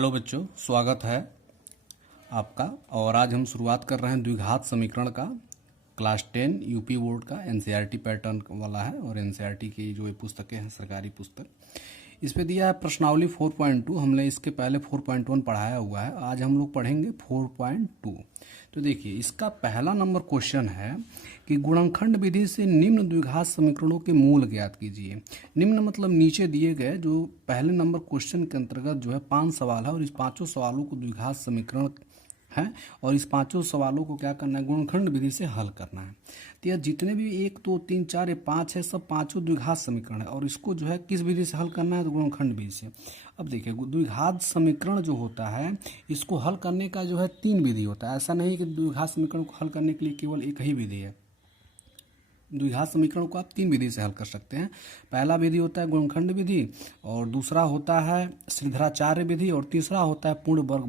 Hello बच्चों, स्वागत है आपका। और आज हम शुरुआत कर रहे हैं द्विघात समीकरण का। क्लास 10 यूपी बोर्ड का एनसीईआरटी पैटर्न वाला है और एनसीईआरटी की जो ये पुस्तकें हैं सरकारी पुस्तक, इस पे दिया है प्रश्नावली 4.2। हमने इसके पहले 4.1 पढ़ाया हुआ है। आज हम लोग पढ़ेंगे 4.2। तो देखिए, इसका पहला नंबर क्वेश्चन है कि गुणनखंड विधि से निम्न द्विघात समीकरणों के मूल ज्ञात कीजिए। निम्न मतलब नीचे दिए गए। जो पहले नंबर क्वेश्चन के अंतर्गत जो है 5 सवाल है और इस पांचों सवालों को द्विघात समीकरण है और इस पांचों सवालों को क्या करना है, गुणनखंड विधि से हल करना है। तो यह जितने भी 1 2 3 4 ये 5 है, सब पांचों द्विघात समीकरण है और इसको जो है किस विधि से हल करना है, तो गुणनखंड विधि से। अब देखिए, द्विघात समीकरण जो होता है इसको हल करने का जो है 3 विधि होता है। ऐसा नहीं कि द्विघात समीकरण को हल करने के लिए केवल एक ही विधि है। द्विघात समीकरण को आप 3 विधि से हल कर सकते हैं। पहला विधि होता है गुणनखंड विधि, और दूसरा होता है श्रीधराचार्य विधि, और तीसरा होता है पूर्ण वर्ग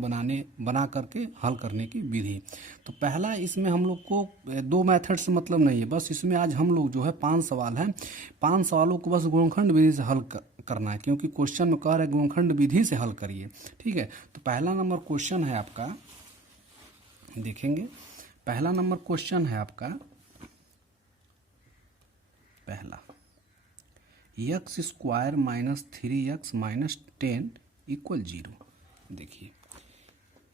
बना करके हल करने की विधि। तो पहला, इसमें हम लोग को 2 मेथड से मतलब नहीं है। बस इसमें आज हम लोग जो है 5 सवाल हैं, 5 सवालों को बस गुणनखंड विधि से हल करना है, क्योंकि क्वेश्चन में कह रहा है गुणनखंड विधि से हल करिए। ठीक है, तो पहला नंबर क्वेश्चन है आपका, देखेंगे। पहला नंबर क्वेश्चन है आपका पहला, x square minus 3x minus 10 equal 0। देखिए,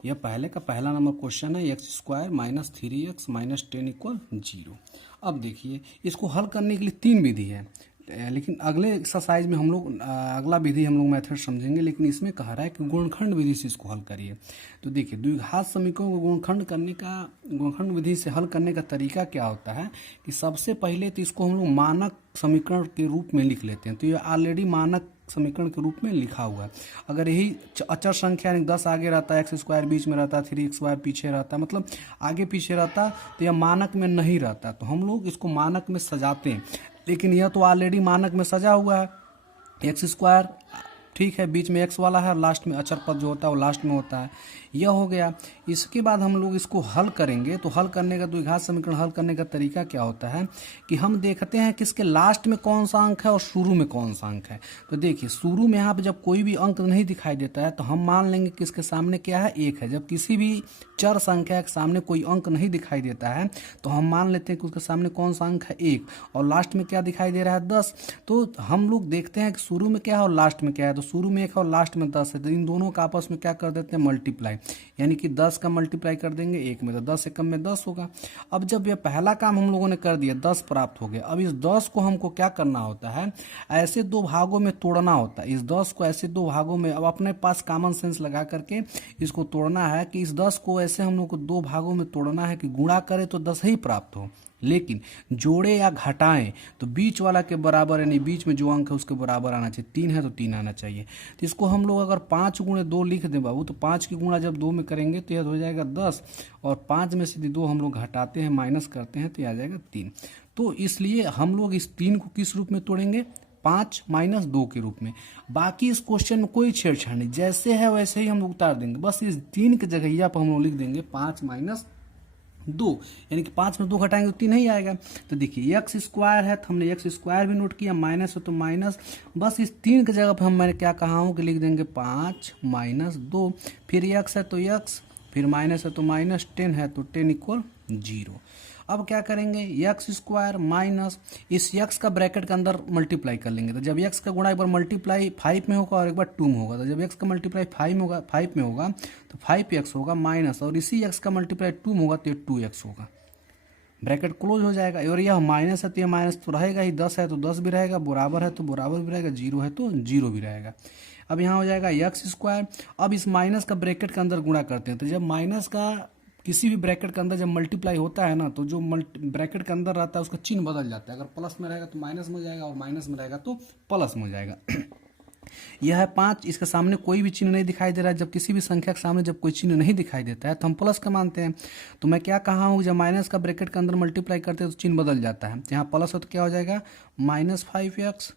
यह पहले का पहला नंबर क्वेश्चन है, x square minus 3x minus 10 equal 0। अब देखिए, इसको हल करने के लिए 3 विधि है, लेकिन अगले एक्सरसाइज में हम लोग अगला विधि हम लोग मेथड समझेंगे। लेकिन इसमें कह रहा है कि गुणनखंड विधि से इसको हल करिए। तो देखिए, द्विघात समीकरणों को गुणनखंड विधि से हल करने का तरीका क्या होता है कि सबसे पहले तो इसको हम लोग मानक समीकरण के रूप में लिख लेते हैं। तो ये ऑलरेडी मानक समीकरण के रूप में लिखा हुआ है। अगर यही अचर संख्या यानी 10 आगे रहता है, एक्स स्क्वायर बीच में रहता है, 3x स्क्वायर पीछे रहता है, मतलब आगे पीछे रहता, तो यह मानक में नहीं रहता। तो हम लोग इसको मानक में सजाते हैं, लेकिन यह तो ऑलरेडी मानक में सजा हुआ है। एक्स स्क्वायर ठीक है, बीच में एक्स वाला है, लास्ट में अचर पद जो होता है वो लास्ट में होता है। यह हो गया। इसके बाद हम लोग इसको हल करेंगे। तो हल करने का, द्विघात समीकरण हल करने का तरीका क्या होता है कि हम देखते हैं कि इसके लास्ट में कौन सा अंक है और शुरू में कौन सा अंक है। तो देखिए, शुरू में यहाँ पे जब कोई भी अंक नहीं दिखाई देता है तो हम मान लेंगे कि इसके सामने क्या है, 1 है। जब किसी भी चर संख्या के सामने कोई अंक नहीं दिखाई देता है तो हम मान लेते हैं कि उसके सामने कौन सा अंक है, 1, और लास्ट में क्या दिखाई दे रहा है, 10। तो हम लोग देखते हैं कि शुरू में क्या है और लास्ट में क्या है। तो शुरू में 1 है और लास्ट में 10 है, तो इन दोनों का आपस में क्या कर देते हैं, मल्टीप्लाई। यानी कि 10 का मल्टीप्लाई कर देंगे 1 में, तो 10 एकम में 10 होगा। अब जब यह पहला काम हम लोगों ने कर दिया, 10 प्राप्त हो गया। अब इस 10 को हमको क्या करना होता है, ऐसे 2 भागों में तोड़ना होता है। इस 10 को ऐसे 2 भागों में, अब अपने पास कॉमन सेंस लगा करके इसको तोड़ना है कि इस 10 को ऐसे हम लोग को 2 भागों में तोड़ना है कि गुणा करे तो 10 ही प्राप्त हो, लेकिन जोड़े या घटाएं तो बीच वाला के बराबर, यानी बीच में जो अंक है उसके बराबर आना चाहिए। 3 है तो 3 आना चाहिए। तो इसको हम लोग अगर 5 गुणे 2 लिख दें बाबू, तो 5 की गुणा जब 2 में करेंगे तो यह हो जाएगा 10, और 5 में से 2 हम लोग घटाते हैं, माइनस करते हैं, तो यह आ जाएगा 3। तो इसलिए हम लोग इस 3 को किस रूप में तोड़ेंगे, 5 माइनस 2 के रूप में। बाकी इस क्वेश्चन में कोई छेड़छाड़ नहीं, जैसे है वैसे ही हम लोग उतार देंगे। बस इस 3 की जगह पर हम लोग लिख देंगे 5 माइनस 2, यानी कि 5 में 2 घटाएंगे तो 3 नहीं आएगा। तो देखिए, एक्स स्क्वायर है तो हमने एक्स स्क्वायर भी नोट किया, माइनस है तो माइनस। बस इस 3 की जगह पर मैंने क्या कहा हूँ कि लिख देंगे 5 माइनस 2, फिर एक्स है तो एक्स, फिर माइनस है तो माइनस, 10 है तो 10 इक्वल 0। अब क्या करेंगे, एक्स स्क्वायर माइनस इस एक्स का ब्रैकेट के अंदर मल्टीप्लाई कर लेंगे। तो जब एक्स का गुणा एक बार मल्टीप्लाई 5 में होगा और एक बार 2 में होगा, तो जब एक्स का मल्टीप्लाई 5 में होगा तो 5x होगा माइनस, और इसी एक्स का मल्टीप्लाई 2 में होगा तो 2x होगा। ब्रैकेट क्लोज हो जाएगा। और यह माइनस है तो यह माइनस तो रहेगा ही, 10 है तो 10 भी रहेगा, बराबर है तो बराबर भी रहेगा, 0 है तो 0 भी रहेगा। अब यहाँ हो जाएगा एक्स स्क्वायर। अब इस माइनस का ब्रैकेट के अंदर गुणा करते हैं। तो जब माइनस का किसी भी ब्रैकेट के अंदर जब मल्टीप्लाई होता है ना, तो जो ब्रैकेट के अंदर रहता है उसका चिन्ह बदल जाता है। अगर प्लस में रहेगा तो माइनस में हो जाएगा, और माइनस में रहेगा तो प्लस में हो जाएगा। यह है 5, इसके सामने कोई भी चिन्ह नहीं दिखाई दे रहा है। जब किसी भी संख्या के सामने जब कोई चिन्ह नहीं दिखाई देता है तो हम प्लस का मानते हैं। तो मैं क्या कहा हूँ, जब माइनस का ब्रैकेट के अंदर मल्टीप्लाई करते हैं तो चिन्ह बदल जाता है। यहाँ प्लस हो तो क्या हो जाएगा, माइनस 5x,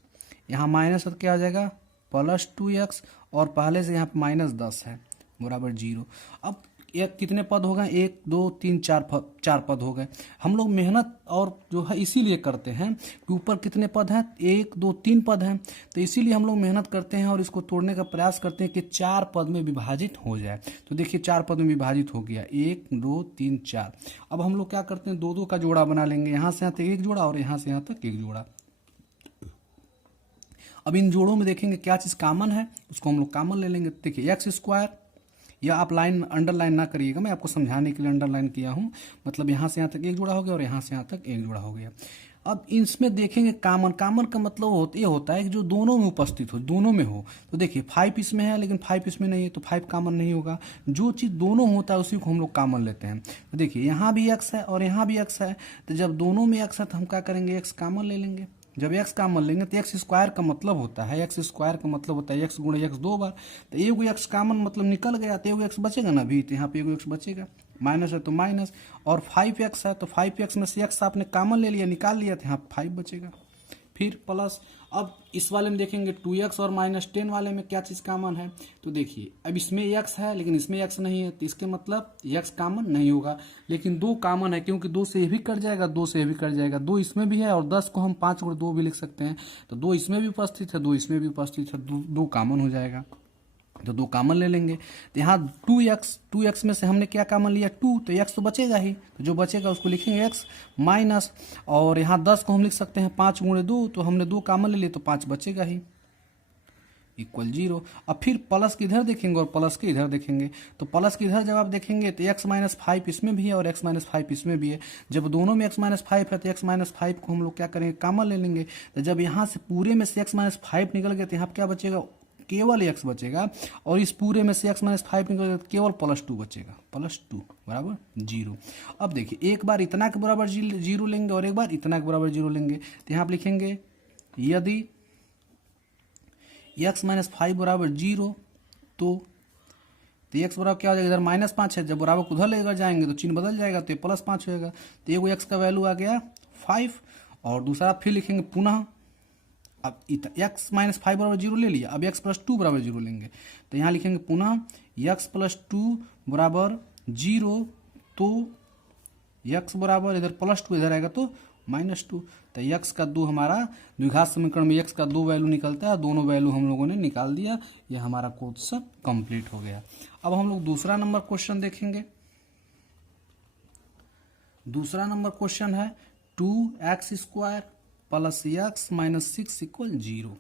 यहाँ माइनस हो तो क्या हो जाएगा, प्लस 2x, और पहले से यहाँ पर माइनस 10 है बराबर 0। अब एक कितने पद हो गए, 1 2 3 4 पद हो गए। हम लोग मेहनत और जो है इसीलिए करते हैं कि ऊपर कितने पद हैं, 1 2 3 पद हैं, तो इसीलिए हम लोग मेहनत करते हैं और इसको तोड़ने का प्रयास करते हैं कि 4 पद में विभाजित हो जाए। तो देखिए 4 पद में विभाजित हो गया, 1 2 3 4। अब हम लोग क्या करते हैं, दो दो का जोड़ा बना लेंगे, यहाँ से यहाँ तक एक जोड़ा और यहाँ से यहाँ तक एक जोड़ा। अब इन जोड़ों में देखेंगे क्या चीज़ कॉमन है, उसको हम लोग कॉमन ले लेंगे। देखिए एक्स स्क्वायर, या आप लाइन अंडरलाइन ना करिएगा, मैं आपको समझाने के लिए अंडरलाइन किया हूँ। मतलब यहाँ से यहाँ तक एक जोड़ा हो गया और यहाँ से यहाँ तक एक जोड़ा हो गया। अब इसमें देखेंगे कॉमन, कॉमन का मतलब ये होता है कि जो दोनों में उपस्थित हो, दोनों में हो। तो देखिए 5 इसमें है लेकिन 5 इसमें नहीं है, तो 5 कॉमन नहीं होगा। जो चीज़ दोनों होता है उसी को हम लोग कॉमन लेते हैं। तो देखिए यहाँ भी एक्स है और यहाँ भी एक्स है, तो जब दोनों में एक्स है तो हम क्या करेंगे, एक्स कॉमन ले लेंगे। जब एक्स कॉमन लेंगे तो एक्स स्क्वायर का मतलब होता है, एक्स स्क्वायर का मतलब होता है एक्स गुणे एक्स 2 बार। तो एगो एक्स कॉमन मतलब निकल गया, तो एगो एक्स बचेगा ना भी, तो यहाँ पे एगो एक्स बचेगा। माइनस है तो माइनस, और 5x है तो 5x में से x आपने कॉमन ले लिया, निकाल लिया, तो यहाँ 5 बचेगा। फिर प्लस, अब इस वाले में देखेंगे 2x और -10 वाले में क्या चीज़ कॉमन है। तो देखिए अब इसमें x है लेकिन इसमें x नहीं है, तो इसके मतलब x कॉमन नहीं होगा। लेकिन 2 कॉमन है, क्योंकि 2 से ये भी कट जाएगा, 2 से ये भी कट जाएगा, 2 इसमें भी है और 10 को हम 5 और 2 भी लिख सकते हैं। तो 2 इसमें भी उपस्थित है, 2 इसमें भी उपस्थित है, 2 कॉमन हो जाएगा। तो 2 कॉमन ले लेंगे। तो यहाँ 2x में से हमने क्या कॉमन लिया, 2, तो x तो बचेगा ही, तो जो बचेगा उसको लिखेंगे x माइनस, और यहाँ 10 को हम लिख सकते हैं 5 गुणे 2, तो हमने 2 कॉमन ले लिए तो 5 बचेगा ही, इक्वल 0। अब फिर प्लस के इधर देखेंगे और प्लस के इधर देखेंगे। तो प्लस के इधर जब आप देखेंगे तो x माइनस 5 इसमें भी है और x माइनस 5 इसमें भी है। जब दोनों में x माइनस 5 है तो x माइनस 5 को हम लोग क्या करेंगे, कॉमन ले लेंगे। तो जब यहाँ से पूरे में से x माइनस 5 निकल गया तो यहाँ क्या बचेगा, केवल x बचेगा, और इस पूरे में से x माइनस 5 निकल गया तो केवल +2 बचेगा, +2 बराबर 0। अब देखिए एक बार इतना के बराबर 0 लेंगे और एक बार इतना के बराबर 0 लेंगे। तो यहाँ आप लिखेंगे यदि x माइनस 5 बराबर 0 तो x बराबर क्या हो जाएगा, इधर -5 है, जब बराबर को उधर लेकर जाएंगे तो चिन्ह बदल जाएगा, तो +5 होएगा। तो एगो x का वैल्यू आ गया 5, और दूसरा फिर लिखेंगे पुनः, अब x माइनस 5 बराबर 0 ले लिया, अब x + 2 बराबर 0 लेंगे। तो यहाँ लिखेंगे पुनः x + 2 बराबर 0, तो x बराबर इधर +2 इधर आएगा तो -2। तो x का 2 हमारा द्विघात समीकरण में x का 2 वैल्यू निकलता है, दोनों वैल्यू हम लोगों ने निकाल दिया। ये हमारा क्वेश्चन कंप्लीट हो गया। अब हम लोग दूसरा नंबर क्वेश्चन देखेंगे। दूसरा नंबर क्वेश्चन है 2x² + x - 6 = 0।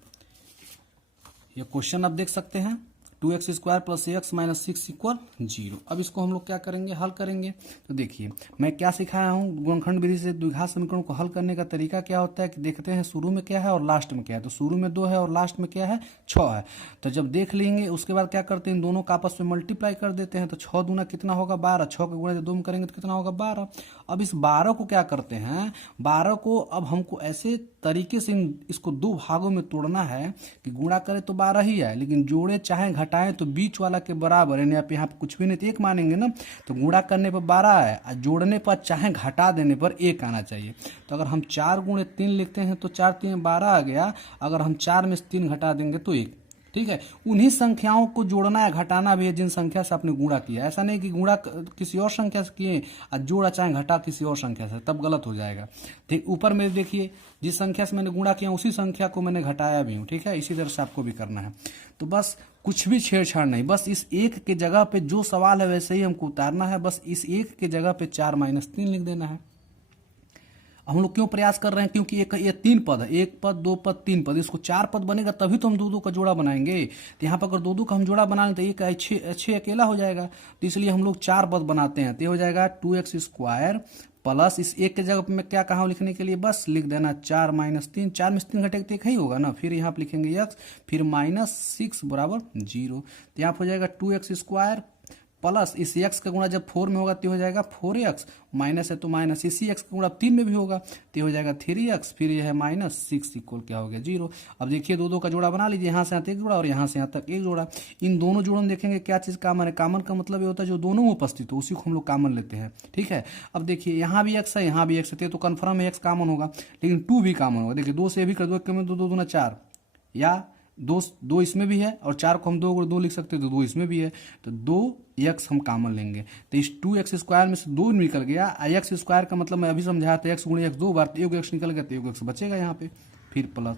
ये क्वेश्चन आप देख सकते हैं, 2x² + x - 6 = 0। अब इसको हम लोग क्या करेंगे, हल करेंगे। तो देखिए मैं क्या सिखाया हूँ, गुणनखंड विधि से द्विघात समीकरण को हल करने का तरीका क्या होता है कि देखते हैं शुरू में क्या है और लास्ट में क्या है। तो शुरू में 2 है और लास्ट में क्या है, 6 है। तो जब देख लेंगे उसके बाद क्या करते हैं, इन दोनों का आपस में मल्टीप्लाई कर देते हैं। तो 6 दूना कितना होगा, 12, 6 का गुणा जब 2 में करेंगे तो कितना होगा, 12। अब इस 12 को क्या करते हैं, 12 को अब हमको ऐसे तरीके से इसको 2 भागों में तोड़ना है कि गुणा करें तो 12 ही है, लेकिन जोड़े चाहे घटाएं तो बीच वाला के बराबर, यानी आप यहाँ पे कुछ भी नहीं तो 1 मानेंगे ना। तो गुणा करने पर 12 है और जोड़ने पर चाहे घटा देने पर 1 आना चाहिए। तो अगर हम 4 गुणे 3 लिखते हैं तो 4 × 3 = 12 आ गया। अगर हम 4 में से 3 घटा देंगे तो 1। ठीक है, उन्हीं संख्याओं को जोड़ना है घटाना भी है जिन संख्या से आपने गुणा किया। ऐसा नहीं कि गुणा किसी और संख्या से किए और जोड़ा चाहे घटा किसी और संख्या से, तब गलत हो जाएगा। ठीक, ऊपर में देखिए जिस संख्या से मैंने गुणा किया उसी संख्या को मैंने घटाया भी हूँ। ठीक है, इसी तरह से आपको भी करना है। तो बस कुछ भी छेड़छाड़ नहीं, बस इस 1 के जगह पे जो सवाल है वैसे ही हमको उतारना है। बस इस 1 के जगह पे 4 - 3 लिख देना है। हम लोग क्यों प्रयास कर रहे हैं, क्योंकि ये 3 पद है, 1 पद 2 पद 3 पद, इसको 4 पद बनेगा तभी तो हम 2-2 का जोड़ा बनाएंगे। तो यहाँ पर अगर 2-2 का हम जोड़ा बना लें तो 6 अकेला हो जाएगा। तो इसलिए हम लोग 4 पद बनाते हैं। तो ये हो जाएगा 2x² प्लस इस 1 के जगह में क्या कहा लिखने के लिए, बस लिख देना 4 - 3, 4 में से 3 घटेगा तो 1 ही होगा ना। फिर यहाँ पर लिखेंगे x, फिर -6 बराबर 0। तो यहाँ पर हो जाएगा 2x² प्लस इस x का गुणा जब 4 में होगा तो हो जाएगा 4x, माइनस है तो माइनस, इसी x का गुणा 3 में भी होगा तो हो जाएगा 3x, फिर यह है -6 इक्वल क्या हो गया 0। अब देखिए 2-2 का जोड़ा बना लीजिए, यहाँ से यहाँ तक एक जोड़ा और यहाँ से यहाँ तक एक जोड़ा। इन दोनों जोड़ों में देखेंगे क्या चीज़ कॉमन है। कॉमन का मतलब ये होता है जो दोनों में उपस्थित हो उसी को हम लोग कॉमन लेते हैं। ठीक है, अब देखिए यहाँ भी x है यहाँ भी x है तो कन्फर्म है x कॉमन होगा, लेकिन 2 भी कॉमन होगा। देखिए 2 से भी कर दो, 2 2 दूना 4, या दो दो इसमें भी है और 4 को हम 2 गुणे 2 लिख सकते हैं, तो 2 इसमें भी है, तो 2x हम कॉमन लेंगे। तो इस 2x² में से 2 निकल गया। x² का मतलब मैं अभी समझाया था, x गुणे x 2 बार, तो 1x निकल गया, तो 1x बचेगा यहाँ पे। फिर प्लस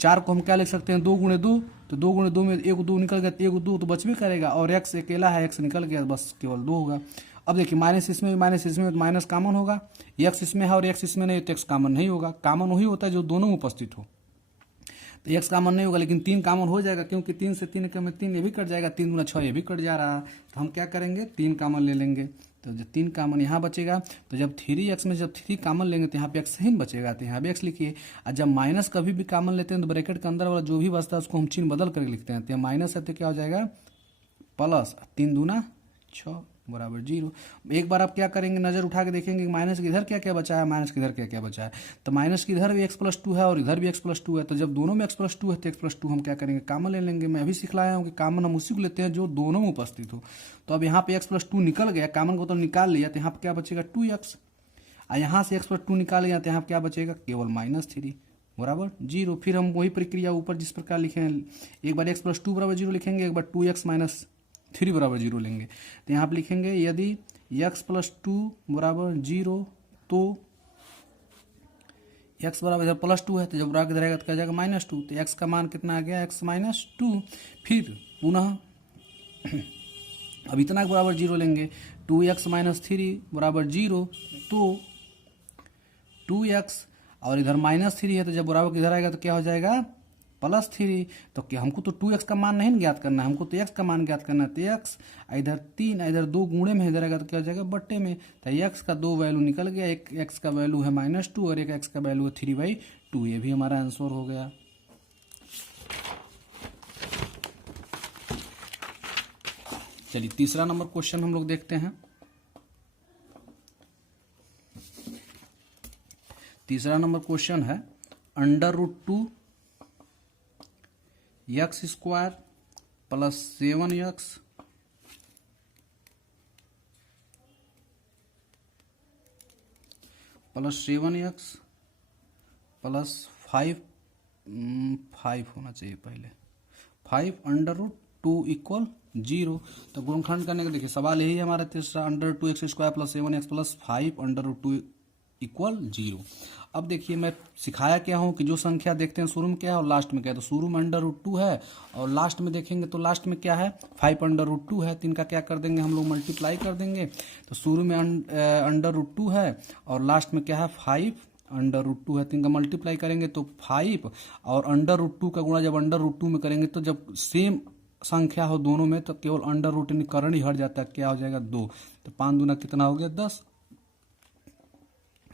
4 को हम क्या लिख सकते हैं, 2 गुणे 2, तो 2 गुणे 2 में 1 2 निकल गया, तो 1 2 तो बच भी करेगा, और x अकेला है, x निकल गया, बस केवल 2 होगा। अब देखिए माइनस इसमें माइनस इसमें, तो माइनस कॉमन होगा, x इसमें है और x इसमें नहीं, तो x कॉमन नहीं होगा। कॉमन वही होता है जो दोनों में उपस्थित हो, तो x कॉमन नहीं होगा, लेकिन 3 कॉमन हो जाएगा, क्योंकि 3 से 3 के में 3 ये भी कट जाएगा, 3 गुना 6 ये भी कट जा रहा है, तो हम क्या करेंगे 3 कॉमन ले लेंगे। तो जब 3 कॉमन यहाँ बचेगा, तो जब 3x में जब 3 कॉमन लेंगे तो यहाँ पे x ही बचेगा, तो यहाँ भी x लिखिए। और जब माइनस कभी भी कॉमन लेते हैं तो ब्रैकेट के अंदर वाला जो भी बचता है उसको हम चिन्ह बदल करके लिखते हैं। तो माइनस है तो क्या हो जाएगा प्लस, 3 दूना 6 बराबर 0। एक बार आप क्या करेंगे, नजर उठा के देखेंगे माइनस के इधर क्या क्या बचा है, माइनस के इधर क्या क्या बचा है। तो माइनस के इधर भी x+2 है और इधर भी x+2 है, तो जब दोनों में x+2 है तो x+2 हम क्या करेंगे कॉमन ले लेंगे। मैं अभी सिखलाया हूँ कि कॉमन हम उसी को लेते हैं जो दोनों में उपस्थित हो। तो अब यहाँ पे x+2 निकल गया, कॉमन को तो निकाल लिया, तो यहाँ पे क्या बचेगा 2x, और यहाँ से x+2 निकाल लिया, तो यहाँ क्या बचेगा केवल -3 बराबर 0। फिर हम वही प्रक्रिया ऊपर जिस प्रकार लिखे हैं, एक बार x+2 बराबर 0 लिखेंगे, एक बार 2x - 3 बराबर 0 लेंगे। तो यहाँ पे लिखेंगे यदि x+2 बराबर 0 तो x बराबर इधर +2 है, तो जब बराबर इधर रहेगा तो क्या जाएगा -2, तो x का मान कितना आ गया x -2। फिर पुनः अब इतना बराबर 0 लेंगे, 2x - 3 बराबर 0, तो 2x और इधर -3 है, तो जब बराबर इधर आएगा तो क्या हो जाएगा +3। तो क्या हमको तो 2x का मान नहीं ज्ञात करना है, हमको तो x का मान ज्ञात करना है। तो x इधर 3 इधर 2 गुणे में इधर आएगा तो क्या हो जाएगा बट्टे में। तो x का 2 वैल्यू निकल गया, एक x का वैल्यू है -2 और एक x का वैल्यू है 3/2। ये भी हमारा आंसर हो गया। चलिए तीसरा नंबर क्वेश्चन हम लोग देखते हैं। तीसरा नंबर क्वेश्चन है √2 x² + 7x + 7x + 5 होना चाहिए पहले, 5 √2 = 0। तो गुणनखंड करने का देखिए सवाल यही है हमारा तीसरा, √2 x² + 7x + 5 √2 = 0। अब देखिए मैं सिखाया क्या हूँ कि जो संख्या देखते हैं शुरू में क्या है और लास्ट में क्या है। तो शुरू में √2 है और लास्ट में देखेंगे तो लास्ट में क्या है 5 √2 है, तो इनका क्या कर देंगे हम लोग मल्टीप्लाई कर देंगे। तो शुरू में √2 है और लास्ट में क्या है 5 √2 है, तो इनका मल्टीप्लाई करेंगे तो 5 और √2 का गुणा जब √2 में करेंगे तो जब सेम संख्या हो दोनों में तो केवल √ करण ही हट जाता है, क्या हो जाएगा 2। तो 5 दूना कितना हो गया 10।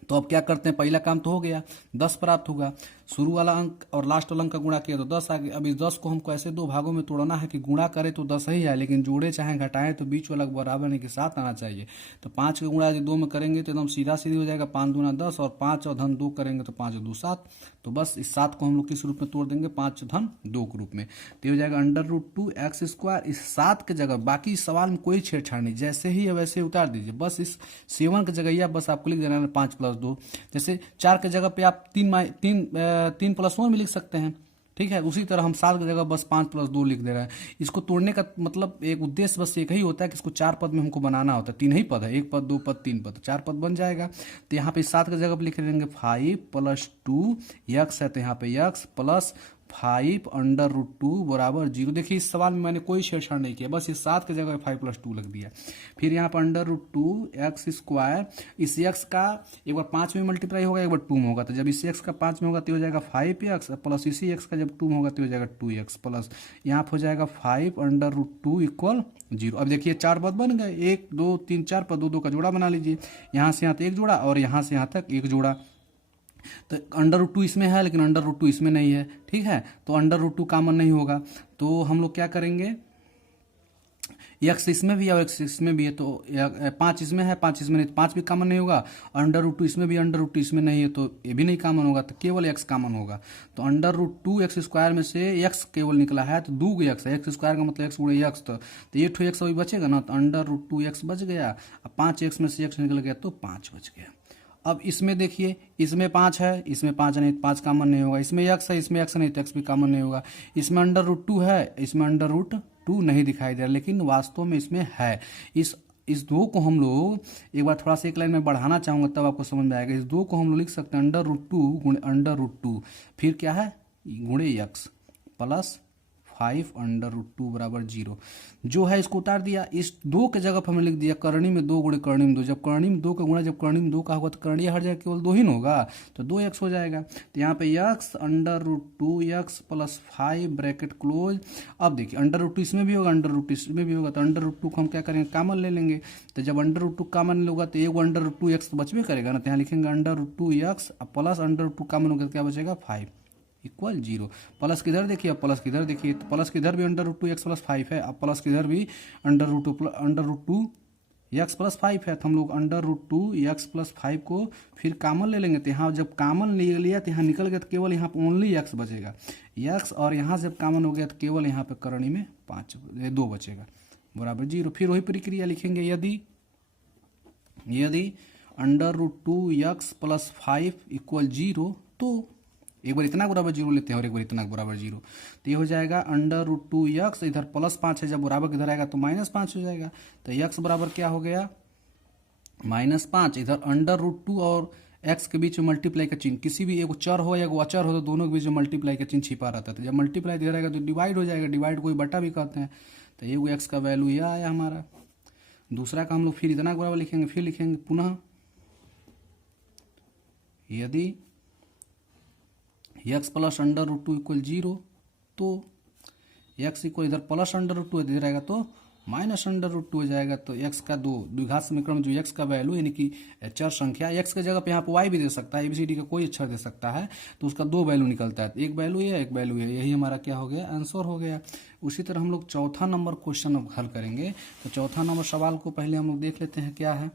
तो अब क्या करते हैं, पहला काम तो हो गया 10 प्राप्त होगा, शुरू वाला अंक और लास्ट वाला अंक का गुणा किया तो 10 आ गया। अब इस 10 को हमको ऐसे दो भागों में तोड़ना है कि गुणा करे तो 10 ही है, लेकिन जोड़े चाहे घटाएं तो बीच वाला बराबर नहीं के साथ आना चाहिए। तो 5 का गुणा यदि 2 में करेंगे तो एकदम सीधा सीधी हो जाएगा, 5 दूना 10 और 5 और धन 2 करेंगे तो 5 और 2 7। तो बस इस 7 को हम लोग किस रूप में तोड़ देंगे 5 धन 2 के रूप में। तो हो जाएगा √2 x²। इस 7 के जगह बाकी इस सवाल में कोई छेड़छाड़ नहीं, जैसे ही है वैसे ही उतार दीजिए, बस इस 7 की जगह बस आपको लिख देना है 5 + 2। जैसे 4 के जगह पे आप 3 + 1 भी लिख सकते हैं, ठीक है। उसी तरह हम 7 की जगह बस 5 + 2 लिख दे रहे हैं। इसको तोड़ने का मतलब एक उद्देश्य बस एक ही होता है कि इसको 4 पद में हमको बनाना होता है। 3 ही पद है, 1 पद 2 पद 3 पद, 4 पद बन जाएगा। तो यहाँ पे 7 की जगह पे लिख देंगे 5 + 2 x है, तो यहाँ पे x + 5 √2 बराबर 0। देखिए इस सवाल में मैंने कोई छेड़छाड़ नहीं किया, बस इस 7 की जगह 5 + 2 लग दिया। फिर यहाँ पर √2 x², इस x का एक बार 5 में मल्टीप्लाई होगा, एक बार 2 में होगा। तो जब इस x का 5 में होगा तो हो जाएगा 5x प्लस इसी x का जब 2 में होगा तो हो जाएगा 2x प्लस यहाँ पर हो जाएगा 5 √2 = 0। अब देखिए 4 पद बन गए, 1 2 3 4 पद, 2 का जोड़ा बना लीजिए। यहाँ से यहाँ तक एक जोड़ा और यहाँ से यहाँ तक एक जोड़ा। तो √2 इसमें है लेकिन √2 इसमें नहीं है, ठीक है। तो √2 कॉमन नहीं होगा, तो हम लोग क्या करेंगे x इसमें भी है और x इसमें भी है, तो 5 इसमें है 5 इसमें नहीं, तो 5 भी कॉमन नहीं होगा। √2 इसमें भी √2 इसमें नहीं है, तो ये भी नहीं कॉमन होगा, तो केवल x कॉमन होगा। तो √2 x² में से x केवल निकला है, तो 2 x है, x² का मतलब x × x, तो ये 2x अभी बचेगा ना, तो √2 x बच गया। अब 5x में से x निकल गया तो 5 बच गया। अब इसमें देखिए, इसमें 5 है, इसमें 5 नहीं, 5 कॉमन नहीं होगा। इसमें x है, इसमें x नहीं तो x भी कॉमन नहीं होगा। इसमें अंडर रूट 2 है, इसमें अंडर रूट 2 नहीं दिखाई दे रहा, लेकिन वास्तव में इसमें है। इस दो को हम लोग एक बार थोड़ा सा एक लाइन में बढ़ाना चाहूंगा, तब आपको समझ में आएगा। इस दो को हम लोग लिख सकते हैं अंडर रूट 2 गुणे अंडर रूट 2, फिर क्या है गुणे x प्लस 5 अंडर रूट 2 बराबर 0। जो है इसको उतार दिया, इस दो के जगह पर हमने लिख दिया करणी में 2 गुणे करणी में 2। जब करणी में 2 का गुणा जब करणी में 2 का होगा तो करणीय हट जाएगा, केवल 2 ही ना होगा, तो 2x हो जाएगा। तो यहाँ पे x under root 2x plus 5 bracket close. अब देखिए अंडर रूट 2 इसमें भी होगा, अंडर रूट 2 इसमें भी होगा, तो अंडर रूट 2 को हम क्या करेंगे कॉमन ले लेंगे। तो जब अंडर रूट 2 कॉमन होगा तो एक अंडर रूट 2x तो बचबे करेगा ना, तो यहाँ लिखेंगे under root 2x plus under root 2 common होगा तो क्या बचेगा 5 इक्वल 0। प्लस किधर देखिए, अब प्लस किधर देखिए, तो प्लस किधर भी अंडर रूट 2x प्लस 5 है, अब प्लस किधर भी अंडर रूट 2 x प्लस 5 है, तो हम लोग अंडर रूट 2 x प्लस 5 को फिर कॉमन ले लेंगे। तो यहाँ जब कॉमन ले लिया तो यहाँ निकल गया, तो केवल यहाँ पे ओनली x बचेगा x, और यहाँ जब कॉमन हो गया तो केवल यहाँ पे करणी में 2 बचेगा बराबर 0। फिर वही प्रक्रिया लिखेंगे, यदि under root 2x plus 5 equal 0, तो एक बार इतना बराबर 0 लेते हैं और एक बार इतना बराबर 0, तो ये हो जाएगा अंडर रूट 2x, इधर प्लस 5 है, जब बराबर किधर आएगा तो -5 हो जाएगा। तो x बराबर क्या हो गया -5। इधर अंडर रूट 2 और x के बीच में मल्टीप्लाई का चिन्ह, किसी भी एगो चर हो या एगो अचर हो तो दोनों के बीच में मल्टीप्लाई का चिन्ह छिपा रहता है। तो जब मल्टीप्लाई इधर आएगा तो डिवाइड हो जाएगा, डिवाइड कोई बटा भी कहते हैं। तो एगो x का वैल्यू यह आया हमारा। दूसरा का हम लोग फिर इतना बराबर लिखेंगे, फिर लिखेंगे पुनः यदि x plus under root 2 equal 0, तो x इक्वल इधर प्लस अंडर रूट 2 इधर आएगा तो माइनस अंडर रूट 2 हो जाएगा। तो x का द्विघात समीकरण में जो x का वैल्यू यानी कि चर संख्या, x के जगह पे यहाँ पे y भी दे सकता है, ABCD का कोई अक्षर दे सकता है, तो उसका 2 वैल्यू निकलता है, एक वैल्यू है एक वैल्यू है, यही हमारा क्या हो गया आंसर हो गया। उसी तरह हम लोग चौथा नंबर क्वेश्चन अब हल करेंगे। तो चौथा नंबर सवाल को पहले हम लोग देख लेते हैं क्या है।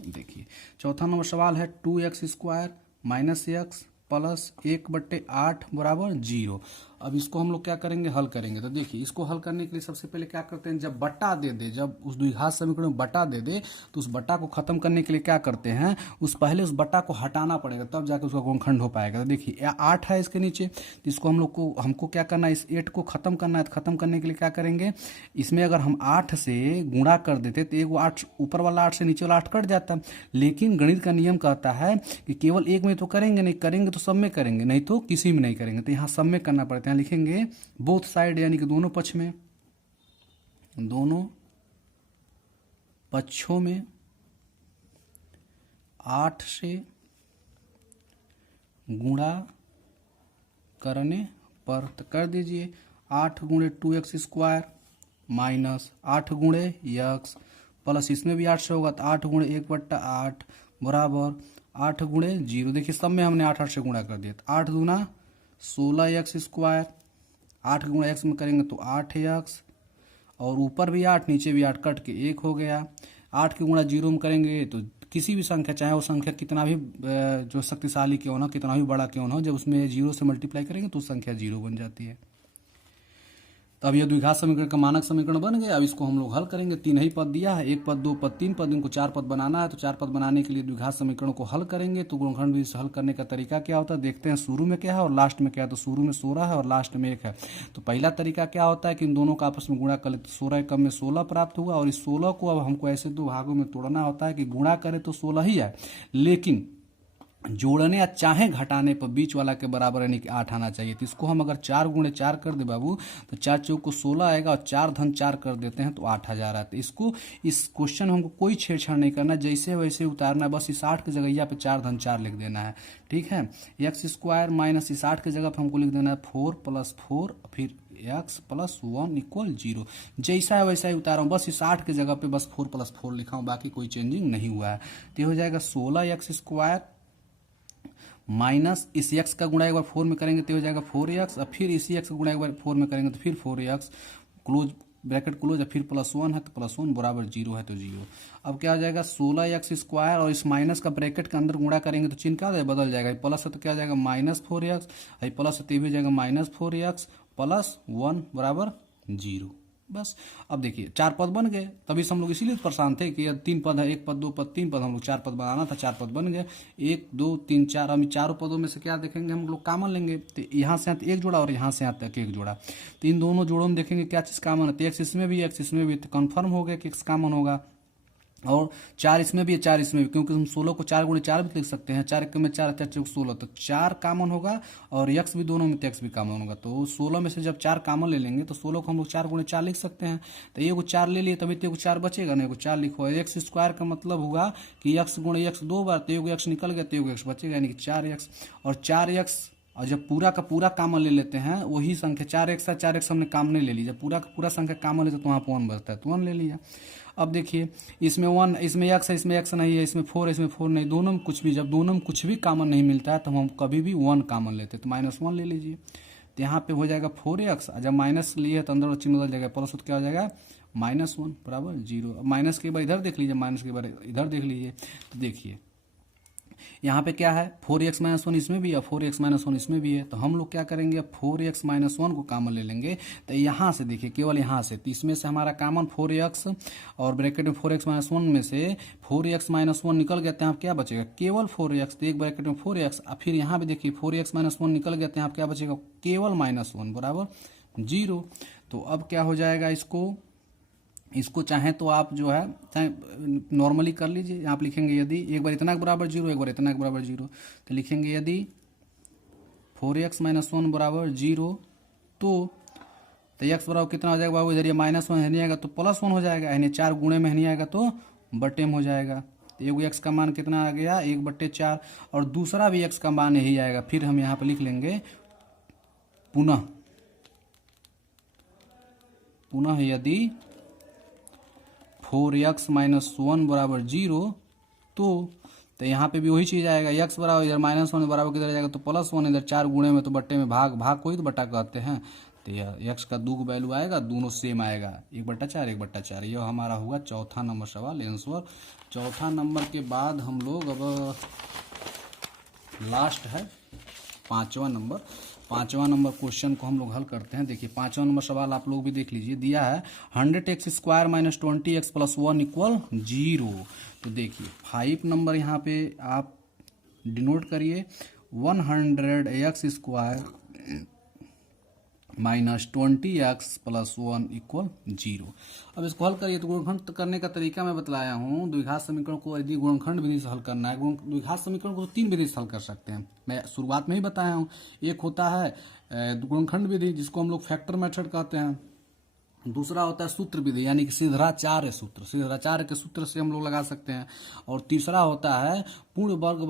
देखिए चौथा नंबर सवाल है 2x² माइनस x प्लस 1/8 बराबर 0। अब इसको हम लोग क्या करेंगे हल करेंगे। तो देखिए इसको हल करने के लिए सबसे पहले क्या करते हैं, जब बटा दे दे, जब उस द्विघात समीकरण में बटा दे दे तो उस बटा को खत्म करने के लिए क्या करते हैं, पहले उस बटा को हटाना पड़ेगा, तब जाकर उसका गुणनखंड हो पाएगा। तो देखिए 8 है इसके नीचे, तो इसको हमको क्या करना है, इस 8 को खत्म करना है। तो खत्म करने के लिए क्या करेंगे, इसमें अगर हम 8 से गुणा कर देते तो एक 8 ऊपर वाला 8 से नीचे वाला 8 कट जाता, लेकिन गणित का नियम कहता है कि केवल एक में तो करेंगे नहीं, करेंगे तो सब में करेंगे, नहीं तो किसी में नहीं करेंगे। तो यहाँ सब में करना पड़ता है। यहाँ लिखेंगे बोथ साइड यानी कि दोनों पक्ष में, दोनों पक्षों में 8 से गुणा करने पर, तो कर दीजिए 8 गुणे 2x² माइनस 8 गुणे x प्लस इसमें भी 8 से होगा तो 8 गुणे 1/8 बराबर 8 गुणे 0। देखिए सब में हमने 8 से गुणा कर दिया, तो 8 दूना 16x², 8 गुणा x में करेंगे तो 8x, और ऊपर भी 8 नीचे भी 8 कट के 1 हो गया। 8 के गुणा 0 में करेंगे तो किसी भी संख्या, चाहे वो संख्या कितना भी जो शक्तिशाली क्यों ना, कितना भी बड़ा क्यों ना, जब उसमें 0 से मल्टीप्लाई करेंगे तो संख्या 0 बन जाती है। तो अब ये द्विघात समीकरण का मानक समीकरण बन गया। अब इसको हम लोग हल करेंगे। 3 ही पद दिया है, 1 पद 2 पद 3 पद, इनको 4 पद बनाना है। तो 4 पद बनाने के लिए द्विघात समीकरण को हल करेंगे। तो गुणनखंड भी हल करने का तरीका क्या होता है देखते हैं, शुरू में क्या है और लास्ट में क्या है। तो शुरू में 16 है और लास्ट में 1 है। तो पहला तरीका क्या होता है कि इन दोनों का आपस में गुणा कर ले, तो 16 कम में 16 प्राप्त हुआ, और इस 16 को अब हमको ऐसे 2 भागों में तोड़ना होता है कि गुणा करे तो 16 ही है, लेकिन जोड़ने या चाहे घटाने पर बीच वाला के बराबर यानी कि 8 आना चाहिए। तो इसको हम अगर 4 गुणे 4 कर दे बाबू, तो 4 चौक को 16 आएगा, और 4 धन 4 कर देते हैं तो 8000 आता है। इसको इस क्वेश्चन हमको कोई छेड़छाड़ नहीं करना, जैसे वैसे उतारना, बस इस 8 की जगह पे 4 धन 4 लिख देना है, ठीक है। x² माइनस इस 8 की जगह पर हमको लिख देना है 4 + 4 फिर x + 1 इक्वल 0। जैसा है वैसा ही उतारा हूँ, बस इस 8 की जगह पे बस 4 + 4 लिखा हूँ, बाकी कोई चेंजिंग नहीं हुआ है। तो ये हो जाएगा 16x² माइनस इस x का गुणा एक बार 4 में करेंगे तो हो जाएगा 4x, और फिर इसी x का गुणा एक बार 4 में करेंगे तो फिर 4x, क्लोज ब्रैकेट क्लोज, और फिर +1 है तो +1 बराबर 0 है तो 0। अब क्या हो जाएगा 16x² और इस माइनस का ब्रैकेट के अंदर गुणा करेंगे तो चिन्ह क्या बदल जाएगा, प्लस है तो क्या हो जाएगा -4x, प्लस है तो भी हो जाएगा -4x + 1 बराबर 0। बस अब देखिए 4 पद बन गए, तभी से हम लोग इसीलिए परेशान थे कि 3 पद है, 1 पद 2 पद 3 पद, हम लोग 4 पद बनाना था, 4 पद बन गए, 1 2 3 4। हम चारों पदों में से क्या देखेंगे, हम लोग कॉमन लेंगे, तो यहाँ से यहाँ तक एक जोड़ा और यहाँ से यहाँ तक एक जोड़ा, तो इन दोनों जोड़ों में देखेंगे क्या चीज़ कॉमन है, तो एक्स इसमें भी एक्स इसमें भी, तो कन्फर्म हो गया कि एक्स कॉमन होगा। और 4 इसमें भी है 4 इसमें भी, क्योंकि हम 16 को 4 गुणे 4 भी लिख सकते हैं, 4 एक में 4 4 चौक 16, तो 4 कॉमन होगा और यक्स भी दोनों में, तो एक्स भी कॉमन होगा। तो 16 में से जब 4 कॉमन ले लेंगे तो 16 को हम लोग 4 गुणे 4 लिख सकते हैं, तो ये को 4 ले लिए तभी तो 4 बचेगा ना, 4 लिखो। एक्स स्क्वायर का मतलब होगा कि यक्स गुणे यक्स 2 बार, तो यक्स निकल गया तो यक्स बचेगा, यानी कि 4x। और 4x, और जब पूरा का पूरा कॉमन ले लेते हैं वही संख्या 4x है, 4x हमने कॉमन नहीं ले ली, जब पूरा का पूरा संख्या कॉमन लेते तो वहाँ पर 1 बचता है, तो 1 ले लिया। अब देखिए इसमें 1, इसमें x है, इसमें x नहीं है, इसमें 4 है, इसमें 4 नहीं, दोनों में कुछ भी, जब दोनों में कुछ भी कॉमन नहीं मिलता है तो हम कभी भी 1 कॉमन लेते हैं, तो -1 ले लीजिए, तो यहाँ पे हो जाएगा 4x, जब माइनस लिए तो अंदर चिन्ह बदल जाएगा, प्लस तो क्या हो जाएगा -1 बराबर 0। अब माइनस के बार इधर देख लीजिए, माइनस के बार इधर देख लीजिए, तो देखिए यहाँ पे क्या है 4x - 1 इसमें भी है, 4x - 1 इसमें भी है, तो हम लोग क्या करेंगे 4x - 1 को कॉमन ले लेंगे, तो यहाँ से देखिए केवल यहाँ से, तो इसमें से हमारा कॉमन 4x और ब्रैकेट में 4x - 1 में से 4x - 1 निकल गया, तो यहाँ क्या बचेगा केवल 4x, तो एक ब्रैकेट में 4x, और फिर यहाँ भी देखिए 4x - 1 निकल गया, तो यहाँ क्या बचेगा केवल -1 बराबर 0। तो अब क्या हो जाएगा, इसको चाहे तो आप जो है चाहे नॉर्मली कर लीजिए, आप लिखेंगे यदि एक बार इतना के बराबर 0, एक बार इतना के बराबर 0, तो लिखेंगे यदि 4x - 1 बराबर 0, तो x बराबर कितना हो जाएगा बाबू, इधर ये -1 है नहीं आएगा तो +1 हो जाएगा, यानी 4 गुणे में नहीं आएगा तो बटे में हो जाएगा, तो एगो x का मान कितना आ गया 1/4, और दूसरा भी x का मान यही आएगा। फिर हम यहाँ पे लिख लेंगे पुनः यदि 4x - 1 बराबर 0, तो यहाँ पे भी वही चीज़ आएगा, x बराबर इधर -1 बराबर किधर जाएगा तो +1, इधर 4 गुणे में तो बट्टे में भाग को ही तो बटा कहते हैं, तो यह x का 2 वैल्यू आएगा, दोनों सेम आएगा 1/4 1/4। यह हमारा हुआ चौथा नंबर सवाल आंसर। चौथा नंबर के बाद हम लोग अब लास्ट है 5वां नंबर। 5वां नंबर क्वेश्चन को हम लोग हल करते हैं। देखिए 5वां नंबर सवाल आप लोग भी देख लीजिए, दिया है 100x स्क्वायर - 20x + 1 = 0। तो देखिए 5 नंबर यहाँ पे आप डिनोट करिए, 100x स्क्वायर -20x + 1 = 0। अब इसको हल करिए, तो गुणनखंड करने का तरीका मैं बतलाया हूँ। द्विघात समीकरण को यदि गुणनखंड विधि से हल करना है, द्विघात समीकरण को 3 विधि से हल कर सकते हैं, मैं शुरुआत में ही बताया हूँ। एक होता है गुणनखंड विधि, जिसको हम लोग फैक्टर मेथड कहते हैं। दूसरा होता है सूत्र विधि, यानी कि सिद्धाचार्य सूत्र, सिद्धाचार्य के सूत्र से हम लोग लगा सकते हैं। और तीसरा होता है पूर्ण वर्ग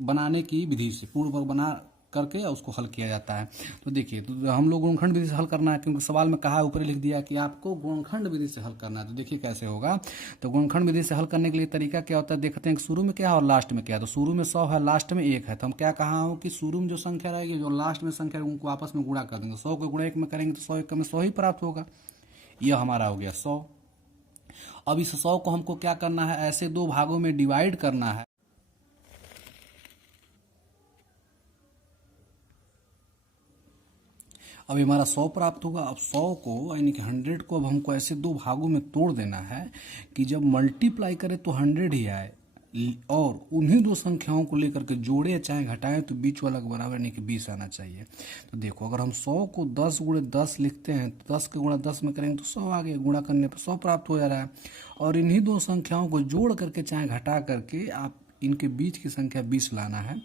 बनाने की विधि से, पूर्ण वर्ग बना करके उसको हल किया जाता है। तो देखिए, तो हम लोग गुणनखंड विधि से हल करना है, क्योंकि सवाल में कहा ऊपर लिख दिया कि आपको गुणनखंड विधि से हल करना है। तो देखिए कैसे होगा। तो गुणनखंड विधि से हल करने के लिए तरीका क्या होता है, देखते हैं कि शुरू में क्या है और लास्ट में क्या है। तो शुरू में 100 है, लास्ट में 1 है, तो हम क्या कहा हो कि शुरू में जो संख्या रहेगी, जो लास्ट में संख्या रहेगी, उनको आपस में गुणा कर देंगे। 100 को गुणा 1 में करेंगे तो 100 1 में 100 ही प्राप्त होगा। यह हमारा हो गया 100। अब इस 100 को हमको क्या करना है, ऐसे 2 भागों में डिवाइड करना है। अब हमारा 100 प्राप्त होगा। अब 100 को यानी कि 100 को अब हमको ऐसे 2 भागों में तोड़ देना है कि जब मल्टीप्लाई करें तो 100 ही आए, और उन्हीं 2 संख्याओं को लेकर के जोड़े चाहे घटाएं तो बीच वाला के बराबर यानी कि 20 आना चाहिए। तो देखो, अगर हम 100 को 10 गुणे 10 लिखते हैं तो 10 के गुणा 10 में करेंगे तो 100 आ गया, गुणा करने पर 100 प्राप्त हो जा रहा है। और इन्हीं 2 संख्याओं को जोड़ करके चाहे घटा करके आप इनके बीच की संख्या 20 लाना है।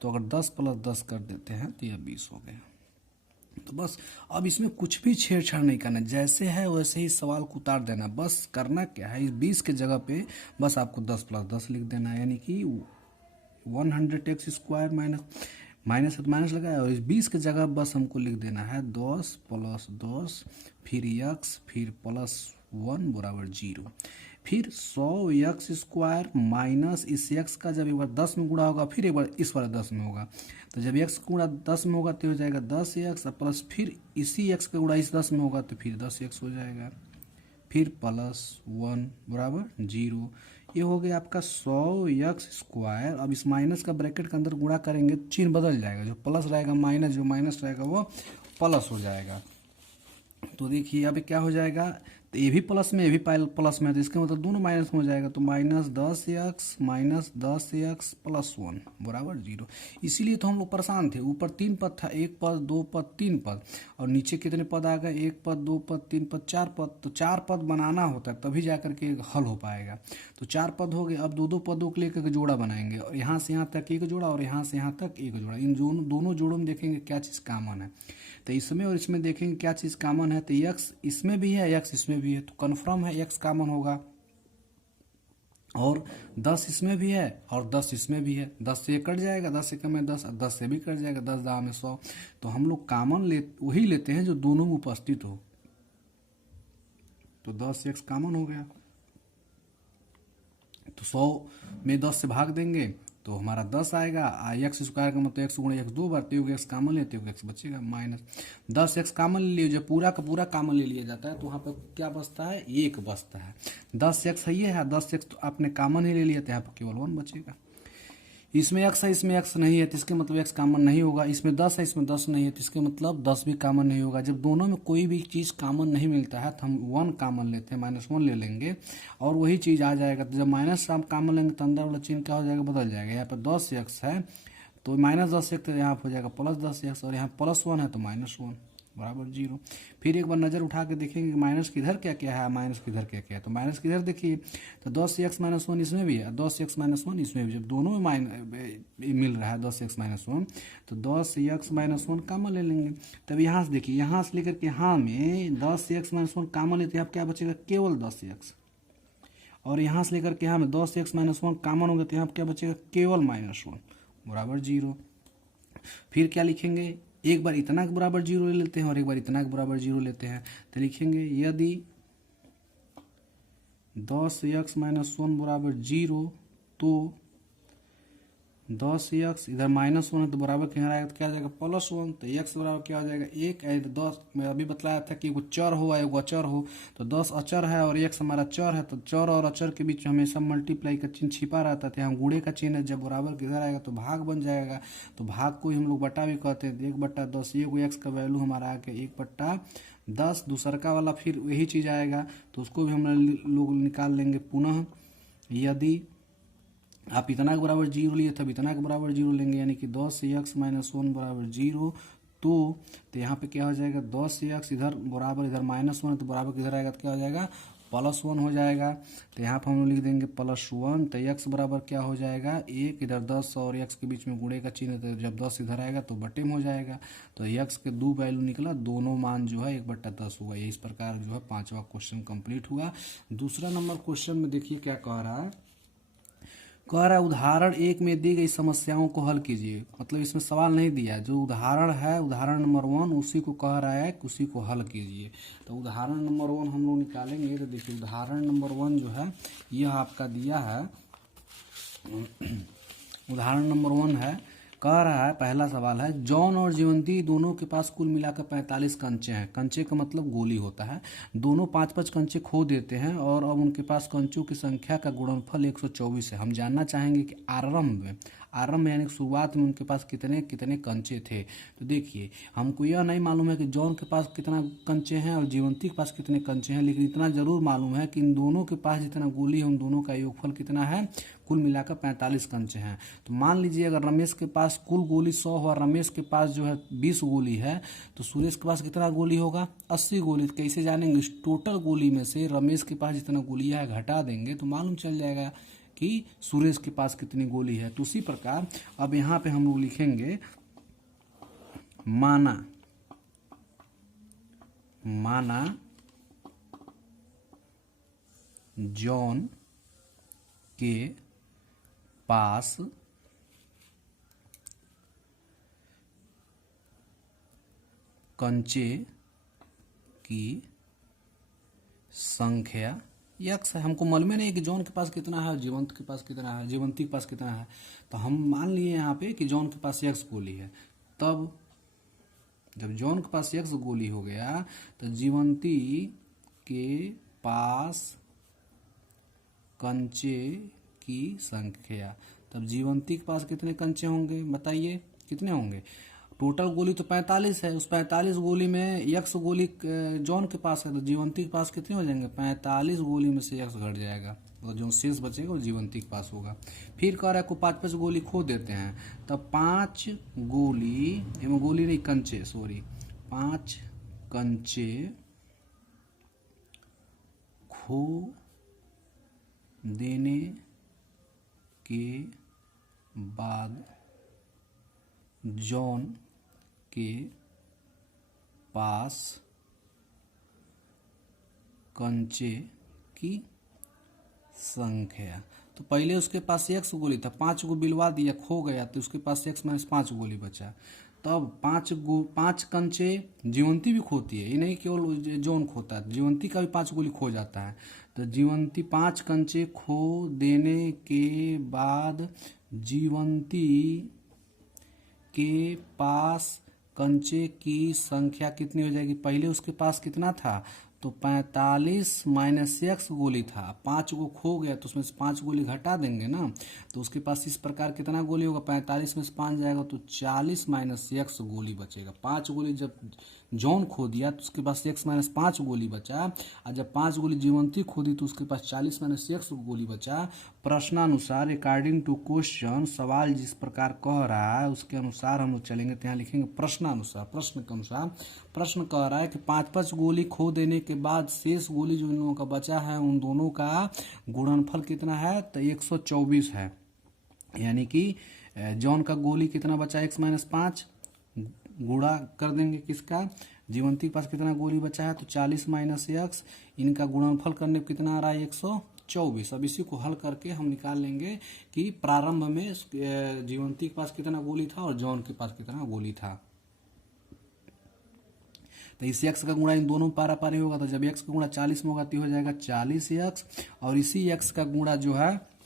तो अगर 10 + 10 कर देते हैं तो यह 20 हो गया। तो बस अब इसमें कुछ भी छेड़छाड़ नहीं करना, जैसे है वैसे ही सवाल को उतार देना। बस करना क्या है, इस 20 के जगह पे बस आपको 10 + 10 लिख देना है, यानी कि 100x स्क्वायर माइनस लगाया, और इस 20 के जगह बस हमको लिख देना है 10 + 10 फिर x फिर +1 बराबर 0। फिर 100x स्क्वायर माइनस इस x का जब एक बार 10 में गुणा होगा, फिर एक बार इस वाला 10 में होगा, तो जब x गुणा 10 में होगा तो हो जाएगा 10x, प्लस फिर इसी x का गुणा इस 10 में होगा तो फिर 10x हो जाएगा, फिर +1 बराबर 0। ये हो गया आपका 100x स्क्वायर। अब इस माइनस का ब्रैकेट के अंदर गुणा करेंगे चिन्ह बदल जाएगा, जो प्लस रहेगा माइनस, जो माइनस रहेगा वो प्लस हो जाएगा। तो देखिए यहाँ पे क्या हो जाएगा, तो ए भी प्लस में ए भी प्लस में है, तो इसका मतलब दोनों माइनस में हो जाएगा। तो -10x प्लस 1 बराबर 0। इसीलिए तो हम लोग परेशान थे। ऊपर 3 पद था, 1 पद 2 पद 3 पद, और नीचे कितने पद आ गए, 1 पद 2 पद 3 पद 4 पद। तो 4 पद बनाना होता है तभी जा करके हल हो पाएगा। तो 4 पद हो गए। अब दो पदों के लिए एक जोड़ा बनाएंगे, और यहाँ से यहाँ तक एक जोड़ा और यहाँ से यहाँ तक एक जोड़ा। इन दोनों जोड़ों में देखेंगे क्या चीज़ कॉमन है। तो इसमें और इसमें देखेंगे क्या चीज़ कॉमन है। तो यक्स इसमें भी है, यक्स इसमें भी है, तो कन्फर्म है यक्स कॉमन होगा। और 10 इसमें भी है और 10 इसमें भी है। 10 से कट जाएगा, 10 से कम है 10, 10 से भी कट जाएगा, 10 दाम में 100। तो हम लोग कॉमन वही लेते हैं जो दोनों में उपस्थित हो। तो 10 एक्स कॉमन हो गया, तो 100 में 10 से भाग देंगे तो हमारा 10 आएगा। एक्स स्क्वायर का मतलब एक्स गुणा एक्स 2 बार, तो एक्स कॉमन लेते हो, एक्स बचेगा माइनस 10 एक्स कॉमन ले लियो। जब पूरा का पूरा कॉमन ले लिया जाता है तो वहाँ पर क्या बचता है, 1 बचता है। 10 एक्स है, ये है 10 एक्स, तो आपने कॉमन ही ले लिया, तो यहाँ पर केवल 1 बचेगा। इसमें एक्स है, इसमें एक्स नहीं है, तो इसके मतलब एक्स कॉमन नहीं होगा। इसमें 10 है, इसमें 10 नहीं है, तो इसके मतलब 10 भी कॉमन नहीं होगा। जब दोनों में कोई भी चीज़ कॉमन नहीं मिलता है तो हम 1 कॉमन लेते हैं, -1 ले लेंगे और वही चीज़ आ जाएगा। तो जब माइनस हम कॉमन लेंगे तो अंदर वाला चिन्ह क्या हो जाएगा, बदल जाएगा। यहाँ पर 10 एक्स है तो -10 तो यहाँ हो जाएगा +10 एक्स, और यहाँ +1 है तो -1 बराबर 0। फिर एक बार नज़र उठा के देखेंगे कि माइनस किधर क्या क्या है, माइनस किधर क्या क्या है। तो माइनस किधर देखिए, तो 10x - 1 इसमें भी है, 10x - 1 इसमें भी। जब दोनों में मिल रहा है 10x - 1, तो 10x - 1 कॉमन ले लेंगे। तब यहाँ से देखिए, यहाँ से लेकर के यहाँ में 10x - 1 कॉमन लेते हैं, यहाँ क्या बचेगा, केवल 10x। और यहाँ से लेकर के यहाँ में 10x - 1 कॉमन हो गया, तो यहाँ क्या बचेगा, केवल -1 बराबर 0। फिर क्या लिखेंगे, एक बार इतना के बराबर 0 ले लेते हैं और एक बार इतना के बराबर 0 लेते हैं। तो लिखेंगे यदि 10x - 1 बराबर 0, तो 10x इधर -1 है तो बराबर किधर आएगा, तो क्या आ जाएगा, +1। तो x बराबर क्या हो जाएगा, 1 है। तो 10 मैं अभी बतलाया था कि एगो चर हो एगो अचर हो, तो 10 अचर है और x हमारा चर है। तो चर और अचर के बीच हमेशा मल्टीप्लाई का चिन्ह छिपा रहता था। यहाँ गुणे का चिन्ह है, जब बराबर किधर आएगा तो भाग बन जाएगा। तो भाग को ही हम लोग बटा भी कहते हैं। 1/10, एगो x का वैल्यू हमारा आ गया 1/10, दूसर का वाला फिर वही चीज़ आएगा, तो उसको भी हम लोग निकाल लेंगे पुनः। यदि आप इतना के बराबर 0 लिए तब इतना के बराबर 0 लेंगे, यानी कि 10x - 1 बराबर 0। तो यहाँ पे क्या हो जाएगा, 10x इधर बराबर इधर -1 है, तो बराबर किधर आएगा, तो क्या हो जाएगा, +1 हो जाएगा। तो यहाँ पर हम लोग लिख देंगे +1। तो x बराबर क्या हो जाएगा, 1, इधर 10 और x के बीच में गुणे का चिन्ह है, तो जब 10 इधर आएगा तो बटे में हो जाएगा। तो x के 2 वैल्यू निकला, दोनों मान जो है 1/10 हुआ। ये इस प्रकार जो है 5वां क्वेश्चन कंप्लीट हुआ। दूसरा नंबर क्वेश्चन में देखिए क्या कह रहा है, उदाहरण 1 में दी गई समस्याओं को हल कीजिए। मतलब इसमें सवाल नहीं दिया, जो उदाहरण है उदाहरण नंबर 1 उसी को कह रहा है कि उसी को हल कीजिए। तो उदाहरण नंबर 1 हम लोग निकालेंगे। तो देखिए उदाहरण नंबर 1 जो है यह आपका दिया है, उदाहरण नंबर 1 है, कह रहा है, पहला सवाल है, जॉन और जीवंती दोनों के पास कुल मिलाकर 45 कंचे हैं। कंचे का मतलब गोली होता है। दोनों 5-5 कंचे खो देते हैं और अब उनके पास कंचों की संख्या का गुणनफल 124 है। हम जानना चाहेंगे कि आरंभ में यानी शुरुआत में उनके पास कितने कितने कंचे थे। तो देखिए हमको यह नहीं मालूम है कि जॉन के पास कितना कंचे हैं और जीवंती के पास कितने कंचे हैं, लेकिन इतना जरूर मालूम है कि इन दोनों के पास जितना गोली है उन दोनों का योगफल कितना है, कुल मिलाकर 45 कंचे हैं। तो मान लीजिए अगर रमेश के पास कुल गोली 100 हो और रमेश के पास जो है 20 गोली है, तो सुरेश के पास कितना गोली होगा, 80 गोली। तो कैसे जानेंगे, इस टोटल गोली में से रमेश के पास जितना गोली है घटा देंगे तो मालूम चल जाएगा कि सुरेश के पास कितनी गोली है। तो उसी प्रकार अब यहाँ पे हम लोग लिखेंगे माना जॉन के पास कंचे की संख्या यक्स है। हमको मालूम नहीं कि जॉन के पास कितना है और जीवंत के पास कितना है, जीवंती के पास कितना है। तो हम मान लिए यहाँ पे कि जॉन के पास यक्स गोली है। तब जब जॉन के पास यक्स गोली हो गया तो जीवंती के पास कंचे की संख्या, तब जीवंती के पास कितने कंचे होंगे, बताइए कितने होंगे। टोटल गोली तो 45 है, उस 45 गोली में यक्स गोली जॉन के पास है, तो जीवंती के पास कितने हो जाएंगे? 45 गोली में से यक्स घट जाएगा, तो जो शेष बचेगा वो जीवंती के पास होगा। फिर कह रहा है को 5-5 गोली खो देते हैं, तब 5 गोली, एवं गोली नहीं कंचे, सॉरी, 5 कंचे खो देने के बाद जॉन के पास कंचे की संख्या, तो पहले उसके पास एक्स गोली था, 5 गो बिलवा दिया, खो गया, तो उसके पास एक्स माइनस 5 गोली बचा। तब 5 कंचे जीवंती भी खोती है, ये नहीं केवल जॉन खोता है, जीवंती का भी 5 गोली खो जाता है। तो जीवंती 5 कंचे खो देने के बाद जीवंती के पास कंचे की संख्या कितनी हो जाएगी? पहले उसके पास कितना था? तो 45 माइनस एक्स गोली था, 5 गो खो गया, तो उसमें से 5 गोली घटा देंगे ना, तो उसके पास इस प्रकार कितना गोली होगा? 45 में से 5 जाएगा तो 40 माइनस एक्स गोली बचेगा। 5 गोली जब जॉन खो दिया तो उसके पास एक्स माइनस 5 गोली बचा, और जब 5 गोली जीवंती खो दी तो उसके पास 40 माइनस एक्स गोली बचा। प्रश्नानुसार अकॉर्डिंग टू क्वेश्चन, सवाल जिस प्रकार कह रहा है उसके अनुसार हम लोग चलेंगे, तो यहाँ लिखेंगे प्रश्नानुसार, प्रश्न के अनुसार। प्रश्न कह रहा है कि 5-5 गोली खो देने के बाद शेष गोली जो इन लोगों का बचा है उन दोनों का गुणनफल कितना है? तो 124 है, यानी कि जॉन का गोली कितना बचा? x माइनस 5, गुणा कर देंगे किसका? जीवंती के पास कितना गोली बचा है? तो 40 माइनस एक्स, इनका गुणनफल करने पर कितना आ रहा है? 124। अब इसी को हल करके हम निकाल लेंगे कि प्रारंभ में जीवंती के पास कितना गोली था और जॉन के पास कितना गोली था। तो इस x का गुणा इन दोनों पारा पारी होगा, तो जब x का गुणा 40 में होगा तो हो जाएगा 40x, और इसी x का गुणा जो है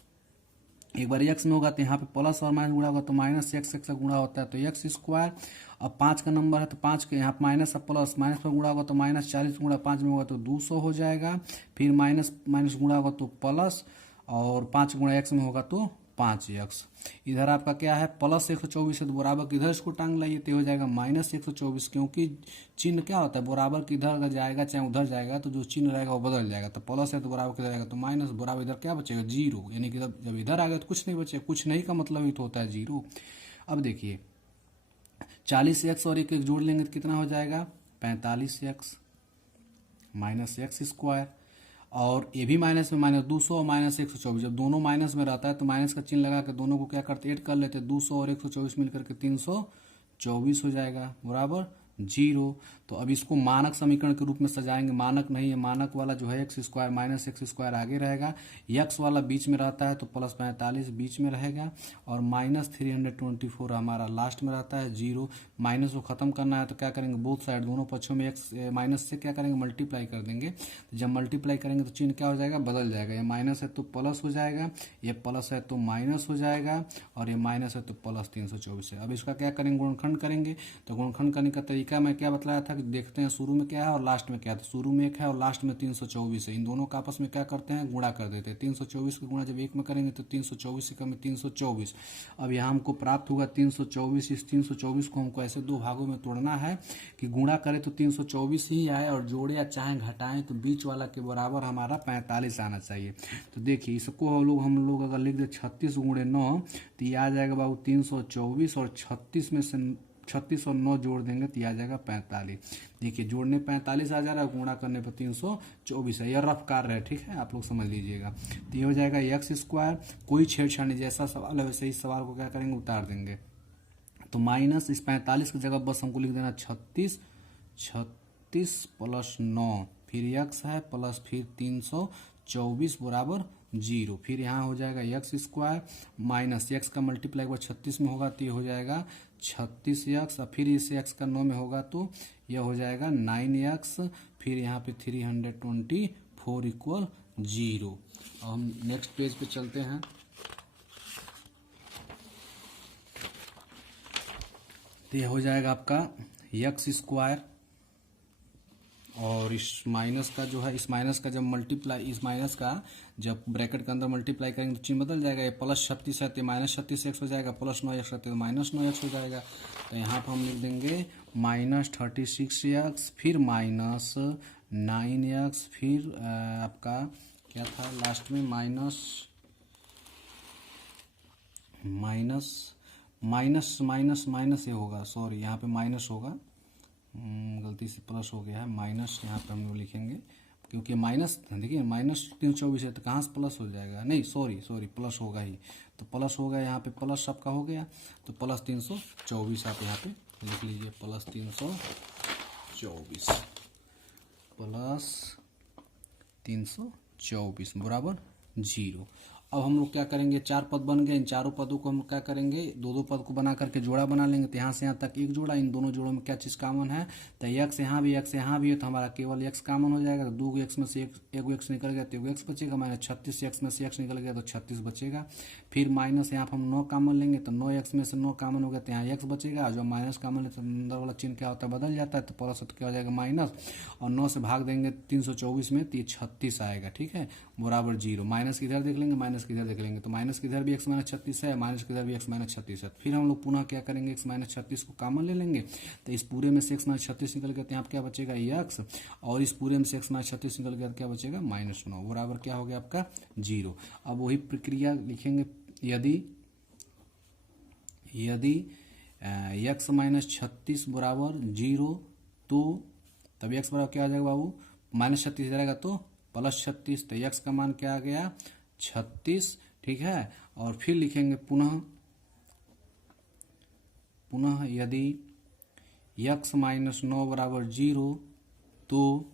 एक बार x में होगा तो यहाँ पे प्लस और माइनस गुणा होगा तो माइनस एक्स का गुणा होता है, तो एक्स स्क्वायर। अब 5 का नंबर है तो 5 के यहाँ माइनस और प्लस, माइनस पर गुणा होगा तो माइनस 40 गुणा 5 में होगा तो 200 हो जाएगा, फिर माइनस माइनस गुणा होगा तो प्लस, और 5 गुणा एक्स में होगा तो 5x। इधर आपका क्या है? प्लस 124 है, तो बराबर के इधर इसको टांग लाइए तो हो जाएगा माइनस 124, क्योंकि चिन्ह क्या होता है? बराबर के इधर अगर जाएगा चाहे उधर जाएगा तो जो चिन्ह रहेगा वो बदल जाएगा, तो प्लस है तो बराबर किधर जाएगा तो माइनस, बराबर इधर क्या बचेगा? 0, यानी कि जब इधर आ गया तो कुछ नहीं बचेगा, कुछ नहीं का मतलब ही तो होता है 0। अब देखिए 40x और एक जोड़ लेंगे तो कितना हो जाएगा? 45x माइनस एक्स स्क्वायर, और ये भी माइनस में माइनस 200 और माइनस 124, जब दोनों माइनस में रहता है तो माइनस का चिन्ह लगा के दोनों को क्या करते? ऐड कर लेते, 200 और 124 मिलकर के 324 हो जाएगा, बराबर 0। तो अब इसको मानक समीकरण के रूप में सजाएंगे, मानक नहीं है, मानक वाला जो है x square minus x square आगे रहेगा, यक्स वाला बीच में रहता है तो प्लस 45 बीच में रहेगा, और माइनस 324 हमारा लास्ट में रहता है 0। माइनस को खत्म करना है तो क्या करेंगे? बोथ साइड दोनों पक्षों में एक्स माइनस से क्या करेंगे? मल्टीप्लाई कर देंगे। जब मल्टीप्लाई करेंगे तो चिन्ह क्या हो जाएगा? बदल जाएगा, ये माइनस है तो प्लस हो जाएगा, ये प्लस है तो माइनस हो जाएगा, और ये माइनस है तो प्लस 324 है। अब इसका क्या करेंगे? गुणनखंड करेंगे। तो गुणनखंड करने का तरीका मैं क्या बतलाया था कि देखते हैं शुरू में क्या है और लास्ट में क्या है। तो शुरू में 1 है और लास्ट में 324 है, इन दोनों का आपस में क्या करते हैं? गुणा कर देते हैं। 324 का गुणा जब 1 में करेंगे तो 324 से कम 324। अब यहाँ हमको प्राप्त होगा 324। इस 324 को हमको ऐसे दो भागों में तोड़ना है कि गुणा करें तो 324 ही आए, और जोड़े या चाहे घटाएं तो बीच वाला के बराबर हमारा 45 आना चाहिए। तो देखिए इसको हम लोग अगर लिख दे 36 गुणे 9 तो ये आ जाएगा बाबू 324, और 36 में से 36 और 9 जोड़ देंगे तो आ जाएगा 45। देखिए जोड़ने 45 आ जा रहा है, गुणा करने पर 324 है, यह रफ कार्य है, ठीक है, आप लोग समझ लीजिएगा। तो ये हो जाएगा एक्स स्क्वायर, कोई छेड़छाड़ नहीं, जैसा सवाल है वैसे ही सवाल को क्या करेंगे? उतार देंगे। तो माइनस इस 45 की जगह बस हमको लिख देना 36 प्लस 9, फिर एक्स है प्लस फिर 324 बराबर 0। फिर यहाँ हो जाएगा एक्स स्क्वायर माइनस एक्स का मल्टीप्लाई एक बार 36 में होगा तो ये हो जाएगा 36x, और फिर इस x का 9 में होगा तो यह हो जाएगा 9x, फिर यहाँ पे 324 इक्वल 0। अब हम नेक्स्ट पेज पे चलते हैं। तो यह हो जाएगा आपका एक्स स्क्वायर और और इस माइनस का जो है, इस माइनस का जब मल्टीप्लाई, इस माइनस का जब ब्रैकेट के अंदर मल्टीप्लाई करेंगे तो चिन्ह बदल जाएगा। ये प्लस 36 है तो माइनस 36x हो जाएगा, प्लस 9x रहते तो माइनस 9x हो जाएगा। तो यहाँ पर हम लिख देंगे माइनस 36x, फिर माइनस 9x, फिर आपका क्या था लास्ट में माइनस माइनस ये होगा, सॉरी यहाँ पे माइनस होगा, गलती से प्लस हो गया है, माइनस यहाँ पे हम लोग लिखेंगे क्योंकि माइनस देखिए माइनस 324 है तो कहाँ से प्लस हो जाएगा, नहीं सॉरी प्लस होगा ही, तो प्लस होगा यहाँ पे, प्लस आपका हो गया तो प्लस 324 आप यहाँ पे लिख लीजिए, प्लस 324 बराबर 0। अब हम लोग क्या करेंगे, चार पद बन गए, इन चारों पदों को हम क्या करेंगे, दो दो पद को बना करके जोड़ा बना लेंगे। तो यहाँ से यहाँ तक एक जोड़ा, इन दोनों जोड़ों में क्या चीज़ कॉमन है, तो x यहाँ भी है तो हमारा केवल x कॉमन हो जाएगा। तो 2x में से एक x निकल गया तो 1x बचेगा, माइनस 36x में से x निकल गया तो 36 बचेगा। फिर माइनस यहाँ पर हम 9 कॉमन लेंगे तो 9x में से 9 कॉमन हो गया तो यहाँ x बचेगा। जो माइनस कॉमन लेते हैं अंदर वाला चिन्ह क्या होता है, बदल जाता है, तो प्लस तो क्या हो जाएगा माइनस, और 9 से भाग देंगे 324 में तो ये 36 आएगा, ठीक है, बराबर 0। माइनस किधर देख लेंगे, माइनस किधर देख लेंगे, तो माइनस किधर भी x माइनस 36 है, माइनस किधर भी x माइनस 36 है। फिर हम लोग पुनः क्या करेंगे, x माइनस 36 को कॉमन ले लेंगे तो इस पूरे में से x माइनस 36 निकल गया तो यहाँ क्या बचेगा x, और इस पूरे में से x माइनस 36 निकल गया तो क्या बचेगा माइनस 9, बराबर क्या हो गया आपका 0। अब वही प्रक्रिया लिखेंगे, यदि x माइनस 36 बराबर 0 तो तब x बराबर क्या आ जाएगा बाबू, माइनस 36 रहेगा तो प्लस 36, तो x का मान क्या आ गया 36, ठीक है। और फिर लिखेंगे पुनः यदि x माइनस 9 बराबर 0 तो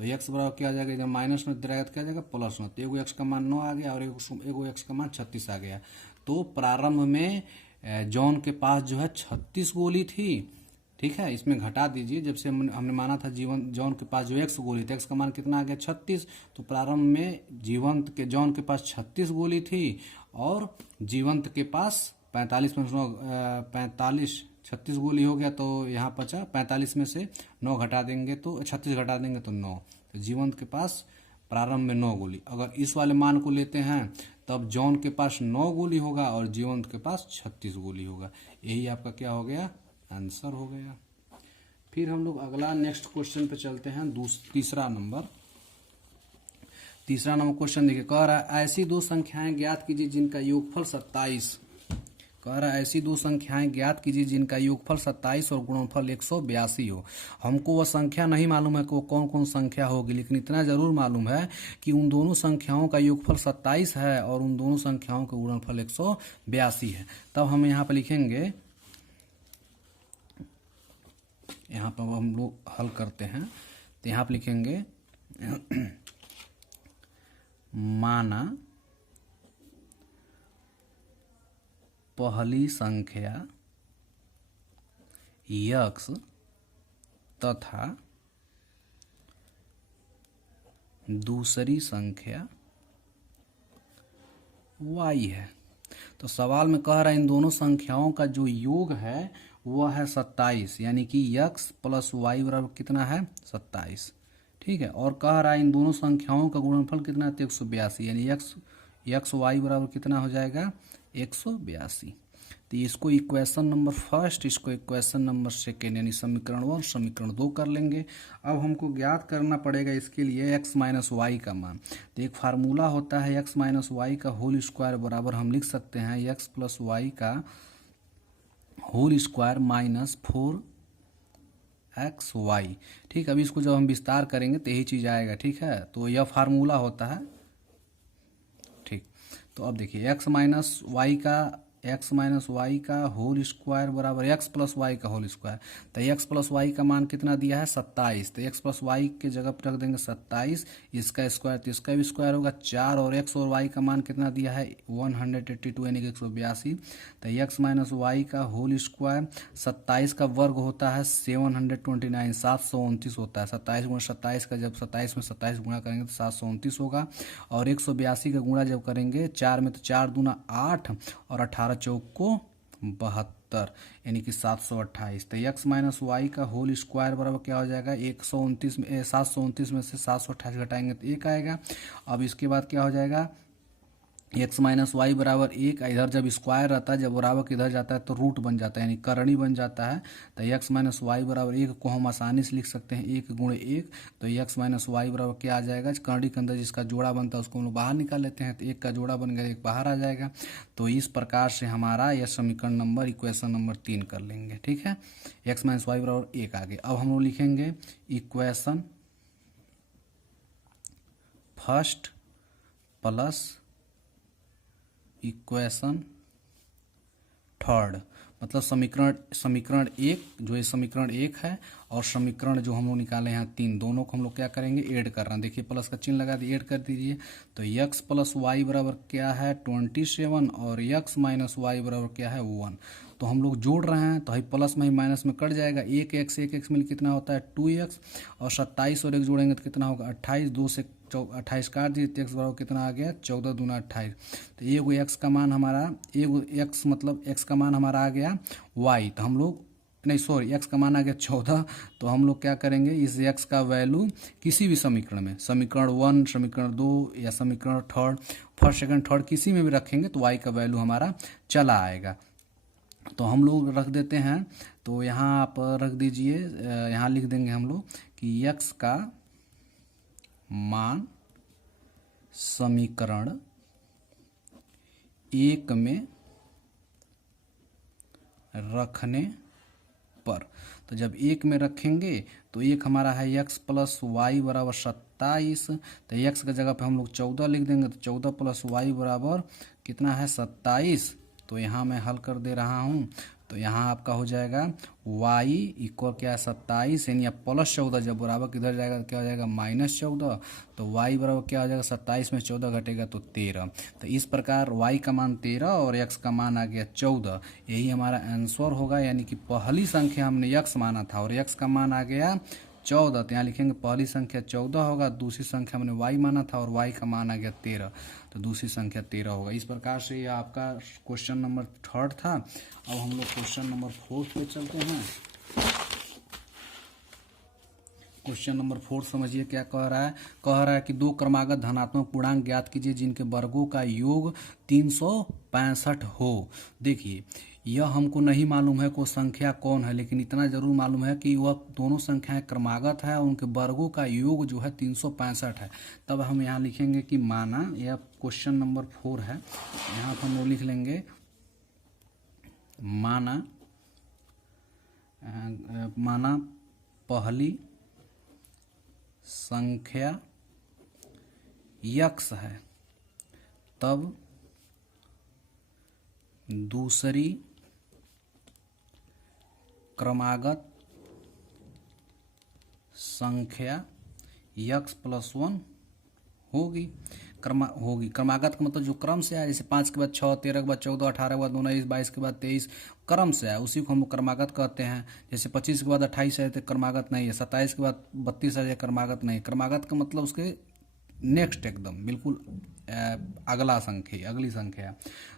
x बराबर क्या आ जाएगा, जब माइनस 9 रहेगा तो क्या आ जाएगा प्लस 9, तो एगो x का मान 9 आ गया और एगो x का मान 36 आ गया। तो प्रारंभ में जॉन के पास जो है 36 गोली थी, ठीक है, इसमें घटा दीजिए, जब से हमने माना था जॉन के पास जो x गोली थी, x का मान कितना आ गया 36, तो प्रारंभ में जॉन के पास 36 गोली थी और जीवंत के पास 45 में 36 गोली हो गया, तो यहाँ बचा 45 में से 9 घटा देंगे तो 36 घटा देंगे तो 9, तो जीवंत के पास प्रारंभ में 9 गोली। अगर इस वाले मान को लेते हैं तब जॉन के पास 9 गोली होगा और जीवंत के पास 36 गोली होगा। यही आपका क्या हो गया, आंसर हो गया। फिर हम लोग अगला नेक्स्ट क्वेश्चन पे चलते हैं, तीसरा नंबर क्वेश्चन देखिए, कह रहा है ऐसी दो संख्याएं ज्ञात कीजिए जिनका योगफल 27, कह रहा है ऐसी दो संख्याएं ज्ञात कीजिए जिनका योगफल 27 और गुणनफल 182 हो। हमको वह संख्या नहीं मालूम है कि वो कौन कौन संख्या होगी, लेकिन इतना जरूर मालूम है कि उन दोनों संख्याओं का योगफल 27 है और उन दोनों संख्याओं का गुणनफल 182 है। तब हम यहाँ पर लिखेंगे, यहाँ पर हम लोग हल करते हैं तो यहाँ पर लिखेंगे माना पहली संख्या x तथा दूसरी संख्या y है। तो सवाल में कह रहा है इन दोनों संख्याओं का जो योग है वह है 27, यानी कि x प्लस y बराबर कितना है 27, ठीक है। और कह रहा है इन दोनों संख्याओं का गुणनफल कितना है 182, यानी x y बराबर कितना हो जाएगा 182। तो इसको इक्वेशन नंबर फर्स्ट, इसको इक्वेशन नंबर सेकेंड, यानी समीकरण 1 समीकरण 2 कर लेंगे। अब हमको ज्ञात करना पड़ेगा इसके लिए x माइनस वाई का मान। तो एक फार्मूला होता है x माइनस वाई का होल स्क्वायर बराबर हम लिख सकते हैं x प्लस वाई का होल स्क्वायर माइनस 4xy, ठीक। अभी इसको जब हम विस्तार करेंगे तो यही चीज़ आएगा, ठीक है। तो यह फार्मूला होता है, ठीक। तो अब देखिए x माइनस वाई का होल स्क्वायर बराबर x प्लस वाई का होल स्क्वायर। तो x प्लस वाई का मान कितना दिया है 27, तो x प्लस वाई के जगह पर रख देंगे 27, इसका स्क्वायर तो इसका भी स्क्वायर होगा 4, और x और y का मान कितना दिया है 182 यानी कि 182। तो x माइनस वाई का होल स्क्वायर 27 का वर्ग होता है 729, 729 होता है। 27 गुणा 27 का, जब 27 में 27 गुणा करेंगे तो 729 होगा, और 182 का गुणा जब करेंगे 4 में तो 4 दूना 8 और 18 चौक को 72, 75 यानी कि 728। तो x माइनस वाई का होल स्क्वायर बराबर क्या हो जाएगा, 129 में 729 में से 728 घटाएंगे तो 1 आएगा। अब इसके बाद क्या हो जाएगा, x माइनस वाई बराबर 1। इधर जब स्क्वायर रहता है, जब बराबर इधर जाता है तो रूट बन जाता है यानी करणी बन जाता है। तो x माइनस वाई बराबर 1 को हम आसानी से लिख सकते हैं 1 गुणे 1। तो x माइनस वाई बराबर क्या आ जाएगा, करणी के अंदर जिसका जोड़ा बनता है उसको हम लोग बाहर निकाल लेते हैं, तो 1 का जोड़ा बन गया, 1 बाहर आ जाएगा। तो इस प्रकार से हमारा यह समीकरण नंबर इक्वेशन नंबर 3 कर लेंगे। ठीक है, x माइनस वाई बराबर 1 आ गया। अब हम लोग लिखेंगे equation first plus equation third, मतलब समीकरण 1 जो ये समीकरण 1 है और समीकरण जो हम लोग निकाले हैं 3, दोनों को हम लोग क्या करेंगे, ऐड कर रहे हैं। देखिए प्लस का चिन्ह लगा दिए, ऐड कर दीजिए। तो x प्लस वाई बराबर क्या है 27 और x माइनस वाई बराबर क्या है 1। तो हम लोग जोड़ रहे हैं तो भाई प्लस में ही माइनस में कट जाएगा, एक एक्स मिल कितना होता है 2x और 27 और 1 जोड़ेंगे तो कितना होगा 28, 2 से 28 काट दिए तो x बराबर कितना आ गया 14 दूना 28। तो एगो x का मान हमारा, एगो x मतलब x का मान हमारा आ गया y, तो हम लोग नहीं सॉरी x का मान आ गया 14। तो हम लोग क्या करेंगे, इस x का वैल्यू किसी भी समीकरण में, समीकरण 1, समीकरण 2 या समीकरण थर्ड, फर्स्ट सेकंड थर्ड किसी में भी रखेंगे तो y का वैल्यू हमारा चला आएगा। तो हम लोग रख देते हैं, तो यहाँ आप रख दीजिए, यहाँ लिख देंगे हम लोग कि x का मान समीकरण 1 में रखने पर, तो जब 1 में रखेंगे तो 1 हमारा है x प्लस वाई बराबर 27। तो x की जगह पे हम लोग 14 लिख देंगे, तो 14 प्लस वाई बराबर कितना है 27। तो यहाँ मैं हल कर दे रहा हूँ, तो यहाँ आपका हो जाएगा y इक्वल क्या है 27 यानी प्लस 14, जब बराबर किधर जाएगा तो क्या हो जाएगा -14। तो y बराबर क्या हो जाएगा 27 में 14 घटेगा तो 13। तो इस प्रकार y का मान 13 और x का मान आ गया 14, यही हमारा आंसर होगा। यानी कि पहली संख्या हमने x माना था और x का मान आ गया 14, तो यहाँ लिखेंगे पहली संख्या 14 होगा, दूसरी संख्या हमने y माना था और y का मान आ गया 13, तो दूसरी संख्या 13 होगा। इस प्रकार से ये आपका क्वेश्चन नंबर 3 था। अब हम लोग क्वेश्चन नंबर 4 पे चलते हैं। क्वेश्चन नंबर 4 समझिए क्या कह रहा है कि दो क्रमागत धनात्मक पूर्णांक ज्ञात कीजिए जिनके वर्गों का योग 365 हो। देखिए यह हमको नहीं मालूम है कोई संख्या कौन है, लेकिन इतना जरूर मालूम है कि वह दोनों संख्याएं क्रमागत है और उनके वर्गों का योग जो है 365 है। तब हम यहाँ लिखेंगे कि माना, यह क्वेश्चन नंबर 4 है, यहाँ पर हम लोग लिख लेंगे माना पहली संख्या x है, तब दूसरी क्रमागत संख्या x प्लस 1 होगी। क्रमागत का मतलब जो क्रम से आए, जैसे 5 के बाद 6, 13 के बाद 14, 18 के बाद 19, 22 के बाद 23, क्रम से आए उसी को हम क्रमागत कहते हैं। जैसे 25 के बाद 28 है तो क्रमागत नहीं है, 27 के बाद 32 है क्रमागत नहीं। क्रमागत का मतलब उसके नेक्स्ट एकदम बिल्कुल अगला संख्या, अगली संख्या।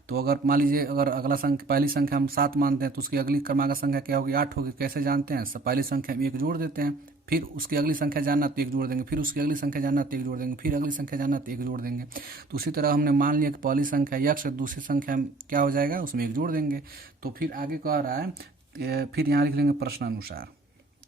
तो अगर मान लीजिए अगर अगला संख्या, पहली संख्या हम 7 मानते हैं तो उसकी अगली क्रमागत संख्या क्या होगी 8 होगी। कैसे जानते हैं, पहली संख्या में 1 जोड़ देते हैं, फिर उसकी अगली संख्या जानना तो 1 जोड़ देंगे, फिर उसकी अगली संख्या जानना तो 1 जोड़ देंगे, फिर अगली संख्या जानना तो 1 जोड़ देंगे। तो उसी तरह हमने मान लिया कि पहली संख्या x, दूसरी संख्या क्या हो जाएगा उसमें 1 जोड़ देंगे। तो फिर आगे कह रहा है, फिर यहाँ लिख लेंगे प्रश्नानुसार,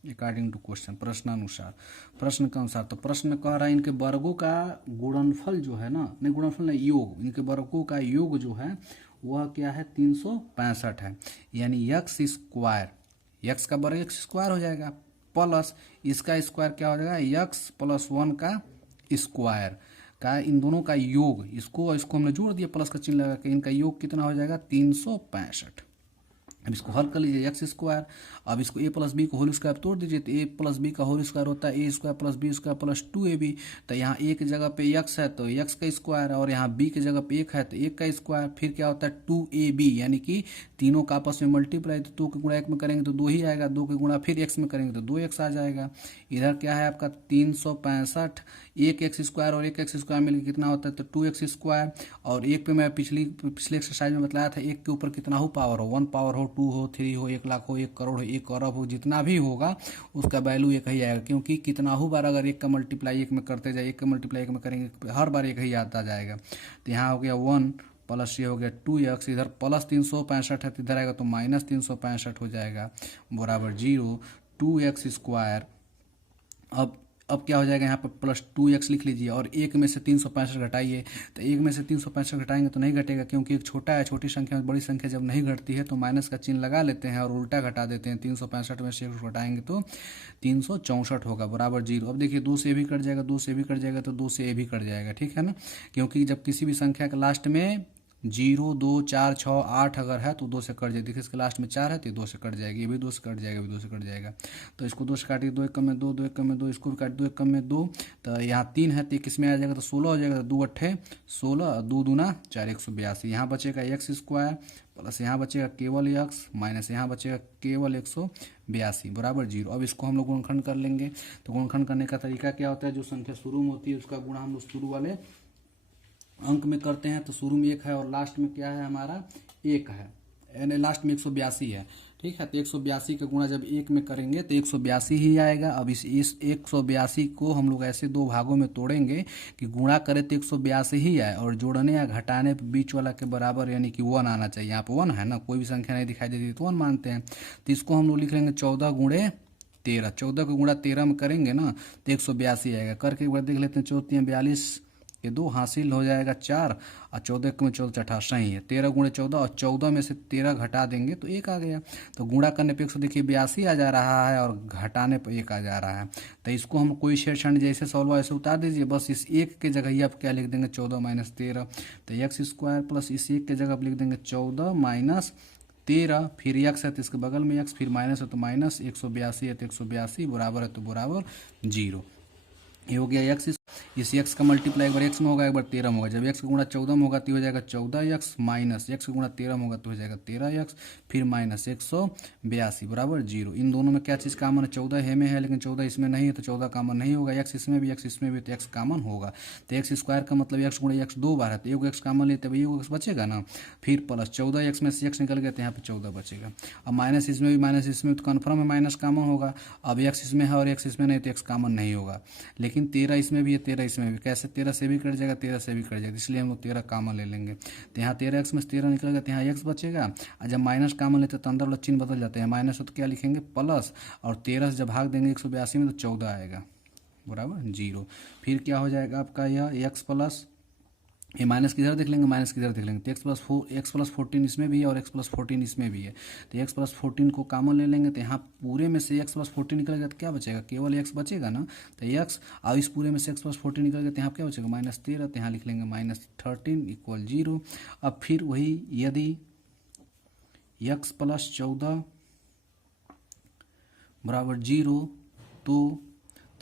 अकॉर्डिंग टू क्वेश्चन, प्रश्नानुसार, प्रश्न के अनुसार। तो प्रश्न कह रहा है इनके वर्गों का गुणनफल जो है ना, नहीं गुणनफल नहीं, योग, इनके वर्गों का योग जो है वह क्या है 365 है। यानी x स्क्वायर, x का वर्ग x स्क्वायर हो जाएगा, प्लस इसका स्क्वायर क्या हो जाएगा x प्लस 1 का स्क्वायर का, इन दोनों का योग, इसको हमने जोड़ दिया प्लस का चिन्ह लगा के, इनका योग कितना हो जाएगा 365। अब इसको हल कर लीजिए x स्क्वायर। अब इसको a प्लस बी को होल स्क्वायर तोड़ दीजिए, तो a प्लस बी का होल स्क्वायर होता है a square plus B square plus 2ab। तो यहाँ a की जगह पे x है तो x का स्क्वायर, और यहाँ b की जगह पे 1 है तो 1 का स्क्वायर, फिर क्या होता है 2ab, यानी कि तीनों का आपस में मल्टीप्लाई, तो 2 के गुणा 1 में करेंगे तो 2 ही आएगा, 2 के गुणा फिर x में करेंगे तो 2x आ जाएगा। इधर क्या है आपका 365, एक एक्स स्क्वायर और एक एक्स स्क्वायर मिलकर कितना होता है तो 2x स्क्वायर, और एक पे मैं पिछले एक्सरसाइज में बताया था 1 के ऊपर कितना हो पावर हो, 1 पावर हो 2 हो, 3 हो, 1 लाख हो, 1 करोड़ हो, 1 अरब हो, जितना भी होगा उसका वैल्यू एक ही आएगा, क्योंकि कितना हो बार अगर 1 का मल्टीप्लाई 1 में करते जाए, 1 का मल्टीप्लाई 1 में करेंगे, हर बार एक ही आता जाएगा। तो यहाँ हो गया 1 प्लस ये हो गया 2x, इधर प्लस 365 है तो इधर आएगा तो माइनस 365 हो जाएगा, बराबर 0। 2x²। अब क्या हो जाएगा, यहाँ पर प्लस 2x लिख लीजिए और 1 में से 365 घटाइए। तो 1 में से 365 घटाएंगे तो नहीं घटेगा, क्योंकि एक छोटा है, छोटी संख्या में बड़ी संख्या जब नहीं घटती है तो माइनस का चिन्ह लगा लेते हैं और उल्टा घटा देते हैं। 365 में से 1 घटाएंगे तो 364 होगा, बराबर 0। अब देखिए 2 से भी कट जाएगा, 2 से भी कट जाएगा तो 2 से भी कट जाएगा, ठीक है ना, क्योंकि जब किसी भी संख्या के लास्ट में 0, 2, 4, 6, 8 अगर है तो 2 से कट जाए। देखिए इसके लास्ट में 4 है तो 2 से कट जाएगी, ये भी 2 से कट जाएगा, भी 2 से कट जाएगा। तो इसको 2 से काटिए, 2 1 में 2, 2 1 में 2, इसको भी काट 2 1 में 2। तो यहाँ 3 है तो 1 इसमें आ जाएगा तो 16 हो जाएगा। 2 8 16, 2 दूना 4, 182। यहाँ बचेगा x² प्लस यहाँ बचेगा केवल x माइनस यहाँ बचेगा केवल 182, बराबर 0। अब इसको हम लोग गुणनखंड कर लेंगे। तो गुणनखंड करने का तरीका क्या होता है, जो संख्या शुरू में होती है उसका गुणा हम लोग शुरू वाले अंक में करते हैं। तो शुरू में 1 है और लास्ट में क्या है हमारा 1 है, यानी लास्ट में 182 है, ठीक है। तो 182 का गुणा जब 1 में करेंगे तो 182 ही आएगा। अब इस 182 को हम लोग ऐसे 2 भागों में तोड़ेंगे कि गुणा करें तो 182 ही आए और जोड़ने या घटाने पे बीच वाला के बराबर यानी कि 1 आना चाहिए। यहाँ पर 1 है ना, कोई भी संख्या नहीं दिखाई देती तो 1 मानते हैं। तो इसको हम लोग लिख लेंगे 14 गुणे 13। 14 को गुणा 13 में करेंगे ना तो 182 आएगा। करके एक बार देख लेते हैं, 14 42 के 2 हासिल हो जाएगा 4 और 14 में 14 88 ही है। 13 गुणे 14 और 14 में से 13 घटा देंगे तो 1 आ गया। तो गुणा करने पे 100 देखिए 82 आ जा रहा है और घटाने पे 1 आ जा रहा है। तो इसको हम कोई छेड़छाड़ जैसे सॉल्व ऐसे उतार दीजिए, बस इस 1 के जगह ही आप क्या लिख देंगे 14 माइनस 13। तो x² प्लस इस 1 के जगह आप लिख देंगे 14 माइनस 13, फिर x है तो इसके बगल में x, फिर माइनस है तो माइनस, 182 है तो 182, बराबर है तो बराबर 0। ये हो गया x। इस x का मल्टीप्लाई एक बार x में होगा एक बार 13 में होगा। जब x का गुणा 14 में होगा तो हो जाएगा 14x माइनस x का गुणा 13 में होगा तो हो जाएगा 13x, फिर माइनस 182, बराबर 0। इन दोनों में क्या चीज़ कामन है, 14 है में है लेकिन 14 इसमें नहीं है तो 14 कामन नहीं होगा। x इसमें भी तो x कामन होगा। तो x² का मतलब x गुणा x 2 बार है तो एगो x कामन लेते भाई एगो x बचेगा ना, फिर प्लस 14x में से x निकल गया तो यहाँ पे 14 बचेगा। अब माइनस इसमें भी माइनस इसमें तो कन्फर्म है माइनस कामन होगा। अब x इसमें है और x इसमें नहीं तो x कामन नहीं होगा। लेकिन 13 इसमें भी है 13 इसमें भी, कैसे 13 से भी कट जाएगा 13 से भी कट जाएगा, इसलिए हम लोग 13 कामन ले लेंगे। तो यहाँ 13x में से 13 निकलेगा तो यहाँ x बचेगा। और जब माइनस कामन लेते तो अंदर वाला चिन्ह बदल जाते हैं, माइनस हो तो क्या लिखेंगे प्लस, और 13 से जब भाग देंगे 182 में तो 14 आएगा, बराबर 0। फिर क्या हो जाएगा आपका यह x प्लस ये माइनस किधर देख लेंगे, माइनस किधर देख लेंगे तो x प्लस 14 इसमें भी है और x प्लस 14 इसमें भी है। तो x प्लस 14 को कॉमन ले लेंगे तो यहाँ पूरे में से x प्लस 14 निकलेगा तो क्या बचेगा, केवल x बचेगा ना। तो x और इस पूरे में से x प्लस 14 निकलेगा तो यहाँ क्या बचेगा माइनस 13, तो यहाँ लिख लेंगे माइनस 13 इक्वल 0। अब फिर वही यदि x प्लस 14 बराबर 0 तो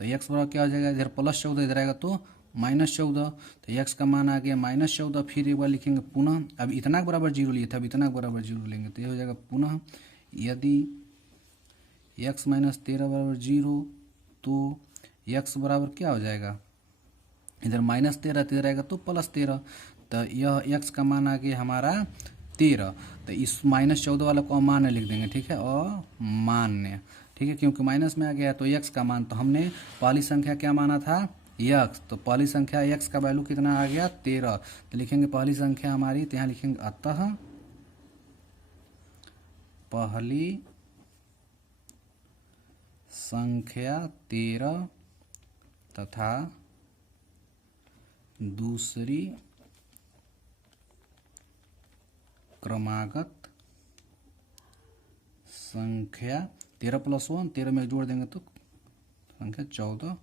x बराबर क्या हो जाएगा, इधर प्लस 14 इधर आएगा तो माइनस 14, तो x का मान आ गया माइनस 14। फिर एक बार लिखेंगे पुनः, अब इतना के बराबर 0 लिए था, अब इतना के बराबर 0 लेंगे तो ये हो जाएगा पुनः यदि x माइनस 13 बराबर 0 तो x बराबर क्या हो जाएगा, इधर माइनस 13 इधर आएगा तो प्लस 13। तो यह x का मान आ गया हमारा 13। तो इस माइनस 14 वाला को अमान्य लिख देंगे, ठीक है, अमान्य, ठीक है, क्योंकि माइनस में आ गया तो x का मान, तो हमने पहली संख्या क्या माना था x, तो पहली संख्या x का वैल्यू कितना आ गया 13। तो लिखेंगे पहली संख्या हमारी, तो यहाँ लिखेंगे अतः पहली संख्या 13 तथा दूसरी क्रमागत संख्या 13 प्लस 1, 13 में जोड़ देंगे तो संख्या 14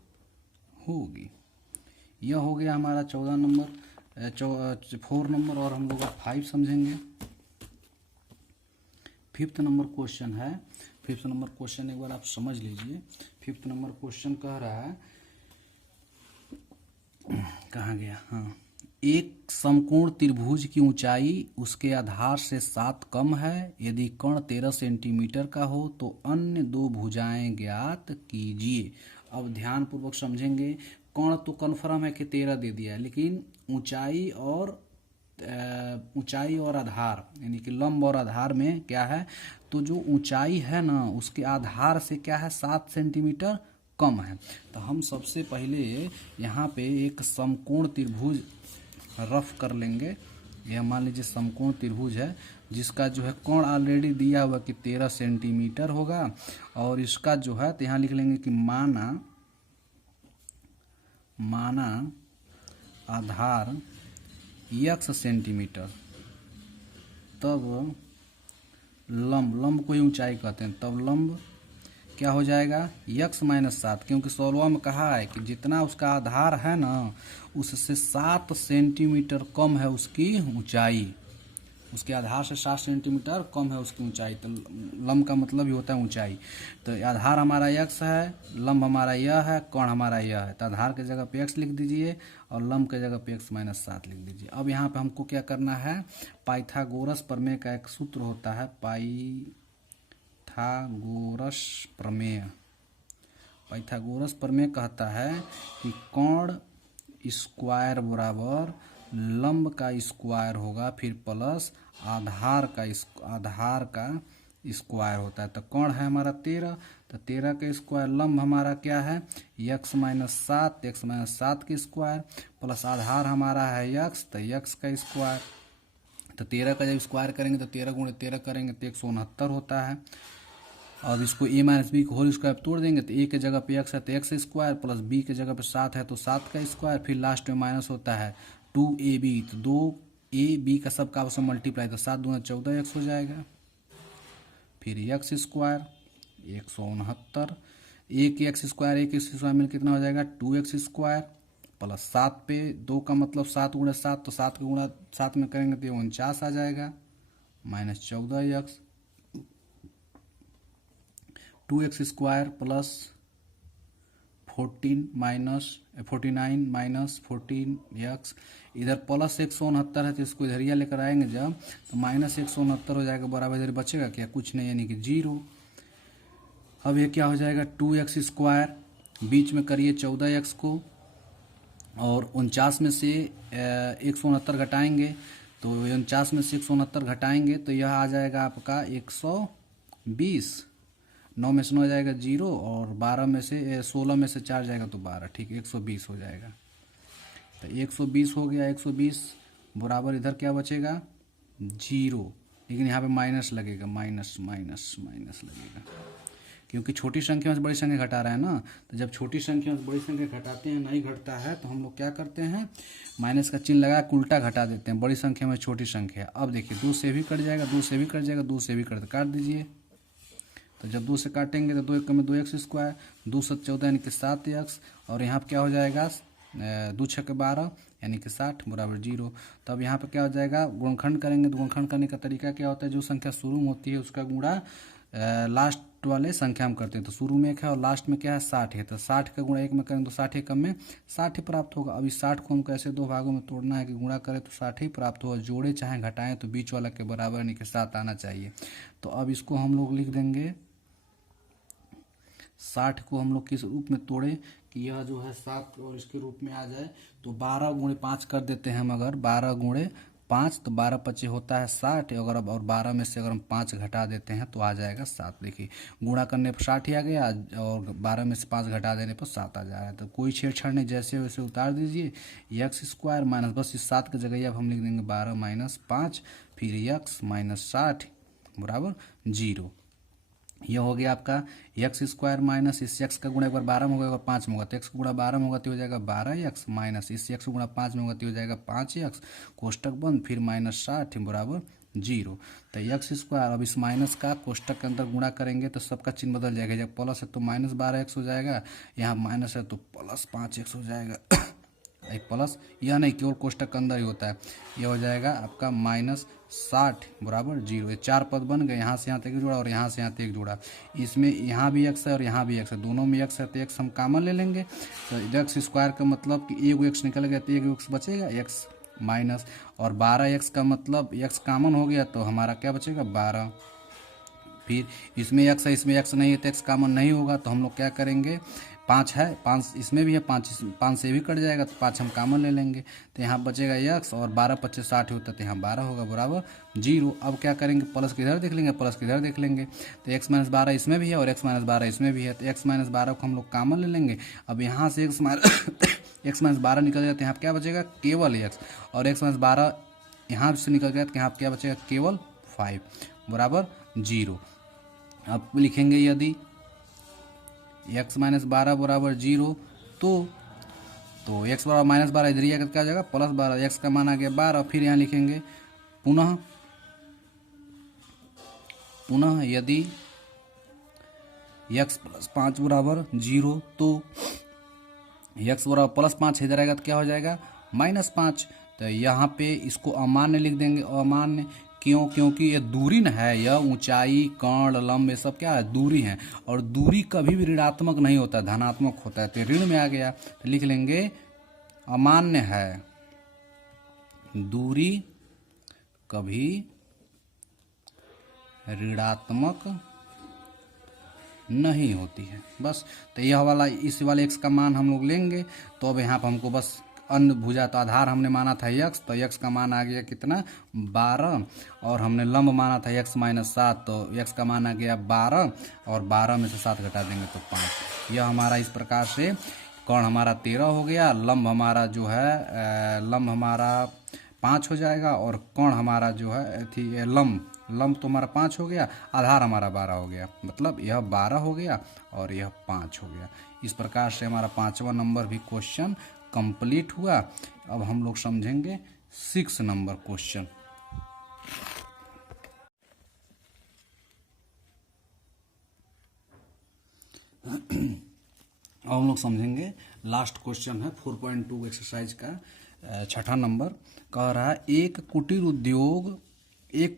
होगी। यह हो गया हमारा 14 नंबर 4 नंबर। और हम लोग 5 समझेंगे। 5th नंबर क्वेश्चन है। 5th नंबर क्वेश्चन एक बार आप समझ लीजिए। 5th नंबर क्वेश्चन कह रहा है, कहाँ गया, हाँ, एक समकोण त्रिभुज की ऊंचाई उसके आधार से 7 कम है। यदि कर्ण 13 सेंटीमीटर का हो तो अन्य 2 भुजाएं ज्ञात कीजिए। अब ध्यान पूर्वक समझेंगे। कर्ण तो कन्फर्म है कि 13 दे दिया है, लेकिन ऊंचाई और ऊंचाई और आधार यानी कि लंब और आधार में क्या है, तो जो ऊंचाई है ना उसके आधार से क्या है 7 सेंटीमीटर कम है। तो हम सबसे पहले यहाँ पे एक समकोण त्रिभुज रफ कर लेंगे। यह मान लीजिए समकोण त्रिभुज है जिसका जो है कोण ऑलरेडी दिया हुआ कि 13 सेंटीमीटर होगा, और इसका जो है तो यहाँ लिख लेंगे कि माना आधार x सेंटीमीटर, तब लंब को ही ऊंचाई कहते हैं, तब लंब क्या हो जाएगा x माइनस 7, क्योंकि 16वां में कहा है कि जितना उसका आधार है ना उससे 7 सेंटीमीटर कम है उसकी ऊंचाई, उसके आधार से 7 सेंटीमीटर कम है उसकी ऊंचाई। तो लंब का मतलब ही होता है ऊंचाई। तो आधार हमारा x है, लंब हमारा यह है, कोण हमारा यह है। तो आधार के जगह पे x लिख दीजिए और लंब के जगह पे x माइनस 7 लिख दीजिए। अब यहाँ पे हमको क्या करना है, पाइथागोरस प्रमेय का एक सूत्र होता है, पाइथागोरस प्रमेय कहता है कि कोण स्क्वायर बराबर लंब का स्क्वायर होगा फिर प्लस आधार का स्क्वायर होता है। तो कोण है हमारा 13, तो 13 का स्क्वायर, लंब हमारा क्या है x माइनस 7 के स्क्वायर प्लस आधार हमारा है x, तो x का स्क्वायर। तो 13 का जब स्क्वायर करेंगे तो 13 गुणे 13 करेंगे तो 169 होता है। अब इसको a माइनस बी को होल स्क्वायर तोड़ देंगे तो a के जगह पे x है तो x स्क्वायर प्लस b के जगह पे 7 है तो 7 का स्क्वायर, फिर लास्ट में माइनस होता है 2ab, तो 2ab का सबका आपस में मल्टीप्लाई, तो 7 दूना 14x हो जाएगा। फिर x स्क्वायर 169, एक x स्क्वायर मिल कितना हो जाएगा 2x स्क्वायर प्लस 7 पे 2 का मतलब 7 गुणा 7, तो 7 का गुणा 7 में करेंगे तो 49 आ जाएगा minus 14x, 2x square plus 49 minus 14x, इधर प्लस 169 है तो इसको इधर ही लेकर आएंगे जब तो माइनस 169 हो जाएगा, बराबर इधर बचेगा क्या, कुछ नहीं यानी कि 0। अब ये क्या हो जाएगा 2x स्क्वायर, बीच में करिए 14x को और 49 में से 169 घटाएंगे तो 49 में से 169 घटाएंगे तो यह आ जाएगा आपका 120, 9 में से 9 जाएगा 0 और 12 में से 16 में से 4 जाएगा तो 12, ठीक 120 हो जाएगा। तो 120 हो गया, 120 बराबर इधर क्या बचेगा 0, लेकिन यहाँ पे माइनस लगेगा, माइनस लगेगा क्योंकि छोटी संख्या से बड़ी संख्या घटा रहा है ना। तो जब छोटी संख्या से बड़ी संख्या घटाते हैं नहीं घटता है तो हम लोग क्या करते हैं माइनस का चिन्ह लगा के उल्टा घटा देते हैं, बड़ी संख्या में छोटी संख्या। अब देखिए 2 से भी कट जाएगा, 2 से भी कट जाएगा, 2 से भी काट दीजिए। तो जब 2 से काटेंगे तो 2 एक में 2x स्क्वायर, 2 7 14 यानी कि 7x, और यहाँ पर क्या हो जाएगा 2 6 के 12 यानी कि 60 बराबर 0। तब यहाँ पे क्या हो जाएगा गुणनखंड करेंगे तो गुणनखंड करने का तरीका क्या होता है, जो संख्या शुरू में होती है उसका गुणा लास्ट वाले संख्या में करते हैं। तो शुरू में 1 है और लास्ट में क्या है 60 है, तो 60 का गुणा 1 में करेंगे तो 60 1 में 60 ही प्राप्त होगा। अब इस 60 को हम कैसे 2 भागों में तोड़ना है कि गुणा करें तो 60 ही प्राप्त होगा, जोड़े चाहे घटाएं तो बीच वाला के बराबर यानी कि 7 आना चाहिए। तो अब इसको हम लोग लिख देंगे 60 को हम लोग किस रूप में तोड़े कि यह जो है 7 और इसके रूप में आ जाए, तो 12 गुणे 5 कर देते हैं हम, अगर 12 गुणे 5 तो 12 25 होता है 60, अगर अब और 12 में से अगर हम 5 घटा देते हैं तो आ जाएगा 7। देखिए गुणा करने पर 60 ही आ गया और 12 में से 5 घटा देने पर 7 आ जाएगा। तो कोई छेड़छाड़ नहीं, जैसे वैसे उतार दीजिए, x स्क्वायर माइनस, बस इस 7 की जगह अब हम लिख देंगे 12 माइनस 5, फिर x माइनस 60 बराबर 0। यह हो गया आपका x स्क्वायर माइनस इस x का गुणा एक बार 12 में होगा, 5 में होगा तो x का गुणा 12 में होगा तो हो जाएगा 12x माइनस इस x का गुणा 5 में होगा तो हो जाएगा 5x, कोष्टक बंद, फिर माइनस 60 बराबर 0। तो x स्क्वायर, अब इस माइनस का कोष्टक के अंदर गुणा करेंगे तो सबका चिन्ह बदल जाएगा, जब प्लस है तो माइनस 12x हो जाएगा, यहाँ माइनस है तो प्लस 5x हो जाएगा। एक प्लस यह नहीं केवल कोष्टक के अंदर ही होता है, यह हो जाएगा आपका माइनस 60 बराबर 0। ये 4 पद बन गए, यहाँ से यहाँ तक एक जोड़ा और यहाँ से यहाँ तक एक जोड़ा, इसमें यहाँ भी x है और यहाँ भी x है, दोनों में x है तो x हम कॉमन ले लेंगे। तो x स्क्वायर का मतलब कि एक x निकल गया तो एक x बचेगा x माइनस, और 12x का मतलब x कॉमन हो गया तो हमारा क्या बचेगा 12। फिर इसमें x है इसमें x नहीं है तो x कॉमन नहीं होगा तो हम लोग क्या करेंगे 5 है, 5 इसमें भी है, 5 से भी कट जाएगा तो 5 हम कॉमन ले लेंगे, तो यहाँ बचेगा x और 12 25 60 होता है तो यहाँ 12 होगा बराबर 0। अब क्या करेंगे, प्लस किधर देख लेंगे, प्लस किधर देख लेंगे, तो x माइनस 12 इसमें भी है और x माइनस 12 इसमें भी है, तो x माइनस 12 को हम लोग कॉमन ले लेंगे। अब यहाँ से x माइनस 12 निकल जाए तो यहाँ क्या बचेगा, केवल x, और x माइनस 12 यहाँ से निकल गया तो यहाँ क्या बचेगा, केवल 5 बराबर 0। अब लिखेंगे यदि x माइनस 12 बराबर 0 तो x बराबर माइनस 12 इधर ही आकर क्या हो जाएगा, प्लस 12, x का मान आ गया 12। फिर यहाँ लिखेंगे पुनः यदि x प्लस 5 बराबर 0 तो x बराबर प्लस 5 इधर आएगा तो क्या हो जाएगा, -5। तो यहाँ पे इसको अमान्य लिख देंगे, अमान्य क्यों, क्योंकि ये दूरी न है, यह ऊंचाई कर्ण लंब ये सब क्या है, दूरी है, और दूरी कभी भी ऋणात्मक नहीं होता, धनात्मक होता है, तो ऋण में आ गया तो लिख लेंगे अमान्य है, दूरी कभी ऋणात्मक नहीं होती है। बस तो यह वाला इस वाले x का मान हम लोग लेंगे। तो अब यहाँ पर हमको बस अन्य भुजा, तो आधार हमने माना था x, तो x का मान आ गया कितना, 12, और हमने लंब माना था x माइनस 7, तो x का मान आ गया 12, और 12 में से 7 घटा देंगे तो 5। यह हमारा इस प्रकार से कर्ण हमारा 13 हो गया, लंब हमारा जो है लंब हमारा 5 हो जाएगा, और कर्ण हमारा जो है थी लंब तो हमारा 5 हो गया, आधार हमारा 12 हो गया, मतलब यह 12 हो गया और यह 5 हो गया। इस प्रकार से हमारा 5वां नंबर भी क्वेश्चन कंप्लीट हुआ। अब हम लोग समझेंगे 6 नंबर क्वेश्चन। अब हम लोग समझेंगे लास्ट क्वेश्चन है 4.2 एक्सरसाइज का 6ठा नंबर। कह रहा है एक कुटीर उद्योग एक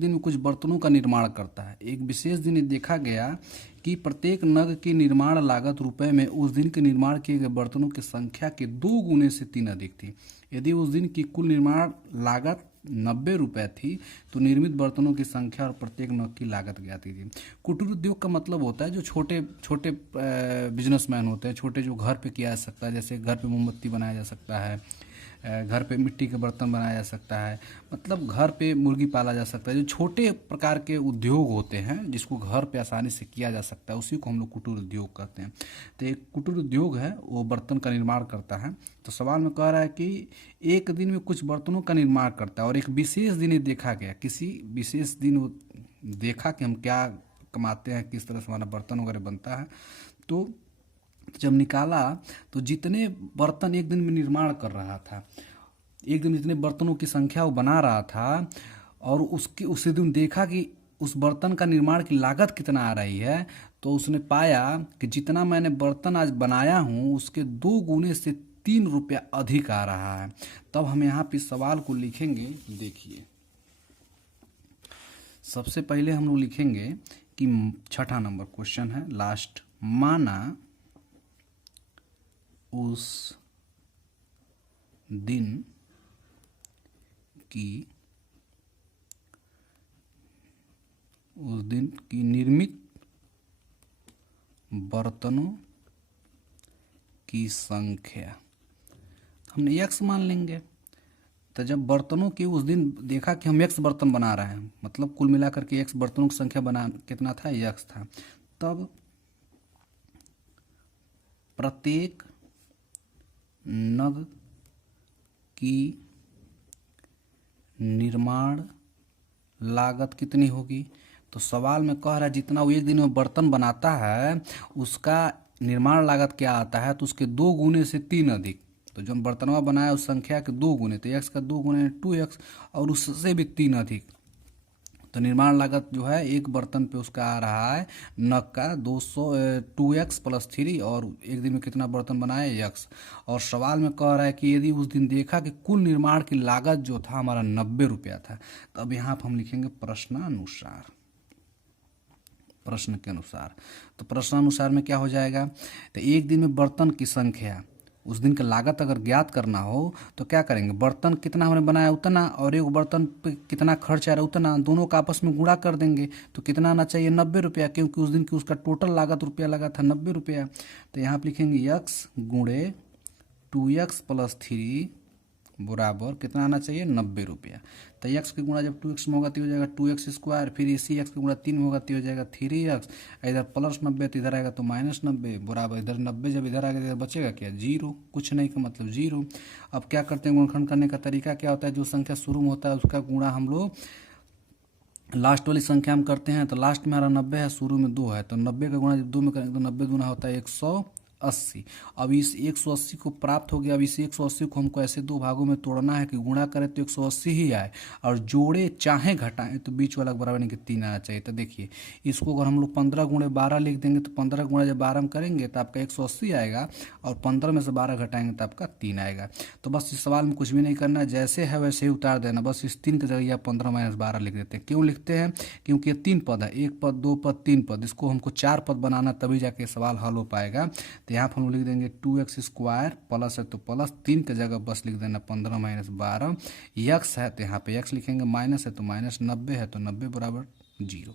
दिन में कुछ बर्तनों का निर्माण करता है। एक विशेष दिन देखा गया कि प्रत्येक नग की निर्माण लागत रुपए में उस दिन के निर्माण किए गए बर्तनों की संख्या के 2 गुने से 3 अधिक थी। यदि उस दिन की कुल निर्माण लागत 90 रुपए थी तो निर्मित बर्तनों की संख्या और प्रत्येक नग की लागत ज्ञाती थी। कुटीर उद्योग का मतलब होता है जो छोटे छोटे बिजनेसमैन होते हैं, छोटे जो घर पे किया जा सकता है, जैसे घर पे मोमबत्ती बनाया जा सकता है, घर पे मिट्टी के बर्तन बनाया जा सकता है, मतलब घर पे मुर्गी पाला जा सकता है। जो छोटे प्रकार के उद्योग होते हैं जिसको घर पे आसानी से किया जा सकता है उसी को हम लोग कुटीर उद्योग कहते हैं। तो एक कुटीर उद्योग है वो बर्तन का निर्माण करता है। तो सवाल में कह रहा है कि एक दिन में कुछ बर्तनों का निर्माण करता है और एक विशेष दिन ये देखा गया, किसी विशेष दिन वो देखा कि हम क्या कमाते हैं, किस तरह से हमारा बर्तन वगैरह बनता है। तो जब निकाला तो जितने बर्तन एक दिन में निर्माण कर रहा था, एक दिन जितने बर्तनों की संख्या वो बना रहा था, और उसी दिन देखा कि उस बर्तन का निर्माण की लागत कितना आ रही है, तो उसने पाया कि जितना मैंने बर्तन आज बनाया हूँ उसके 2 गुने से 3 रुपया अधिक आ रहा है। तब हम यहाँ पे सवाल को लिखेंगे। देखिए सबसे पहले हम लोग लिखेंगे कि 6ठा नंबर क्वेश्चन है लास्ट, माना उस दिन की निर्मित बर्तनों की संख्या, हमने x मान लेंगे। तो जब बर्तनों की उस दिन देखा कि हम x बर्तन बना रहे हैं, मतलब कुल मिलाकर के x बर्तनों की संख्या बना कितना था, x था, तब प्रत्येक नग की निर्माण लागत कितनी होगी। तो सवाल में कह रहा है जितना वो एक दिन में बर्तन बनाता है उसका निर्माण लागत क्या आता है, तो उसके 2 गुने से 3 अधिक। तो जो बर्तनवा बनाया उस संख्या के 2 गुने, तो x का 2 गुने 2x, और उससे भी 3 अधिक। तो निर्माण लागत जो है एक बर्तन पे उसका आ रहा है नग का 2x प्लस 3, और एक दिन में कितना बर्तन बनाया, x। और सवाल में कह रहा है कि यदि उस दिन देखा कि कुल निर्माण की लागत जो था हमारा 90 रुपया था। तो अब यहाँ पर हम लिखेंगे प्रश्नानुसार, प्रश्न के अनुसार। तो प्रश्नानुसार में क्या हो जाएगा, तो एक दिन में बर्तन की संख्या उस दिन का लागत अगर ज्ञात करना हो तो क्या करेंगे, बर्तन कितना हमने बनाया उतना और एक बर्तन पे कितना खर्च आ रहा है उतना, दोनों का आपस में गुणा कर देंगे। तो कितना आना चाहिए, 90 रुपया, क्योंकि उस दिन की उसका टोटल लागत रुपया लगा था 90 रुपया। तो यहाँ पे लिखेंगे यक्स गुणे 2x प्लस 3 बराबर कितना आना चाहिए, 90 रुपया। तो एक्स की गुणा जब 2x में होगा तो हो जाएगा 2x², फिर इसी x की गुणा 3 में होगा तो हो जाएगा 3x, इधर प्लस 90 तो इधर आएगा तो -90 बराबर इधर 90, जब इधर आएगा इधर बचेगा क्या, 0, कुछ नहीं का मतलब 0। अब क्या करते हैं, गुणनखंड करने का तरीका क्या होता है, जो संख्या शुरू में होता है उसका गुणा हम लोग लास्ट वाली संख्या हम करते हैं। तो लास्ट में हमारा 90 है, शुरू में 2 है, तो 90 का गुणा जब 2 में करेंगे तो 90 गुना होता है 180। अब इस 180 को प्राप्त हो गया। अब इस 180 को हमको ऐसे दो भागों में तोड़ना है कि गुणा करें तो 180 ही आए और जोड़े चाहे घटाएं तो बीच वाला बराबर नहीं कि 3 आना चाहिए। तो देखिए इसको अगर हम लोग 15 गुणे 12 लिख देंगे तो 15 गुणा जब 12 में करेंगे तो आपका 180 आएगा और 15 में से 12 घटाएंगे तो आपका 3 आएगा। तो बस इस सवाल में कुछ भी नहीं करना, जैसे है वैसे ही उतार देना। बस इस 3 की जगह आप 15 - 12 लिख देते हैं। क्यों लिखते हैं, क्योंकि ये 3 पद है, 1 पद 2 पद 3 पद, इसको हमको 4 पद बनाना तभी जाके सवाल हल हो पाएगा। तो यहाँ पर हम लिख देंगे 2x² प्लस है तो प्लस 3 की जगह बस लिख देना 15 - 12। यक्स है तो यहाँ पे यक्स लिखेंगे, माइनस है तो माइनस, 90 है तो 90 बराबर 0।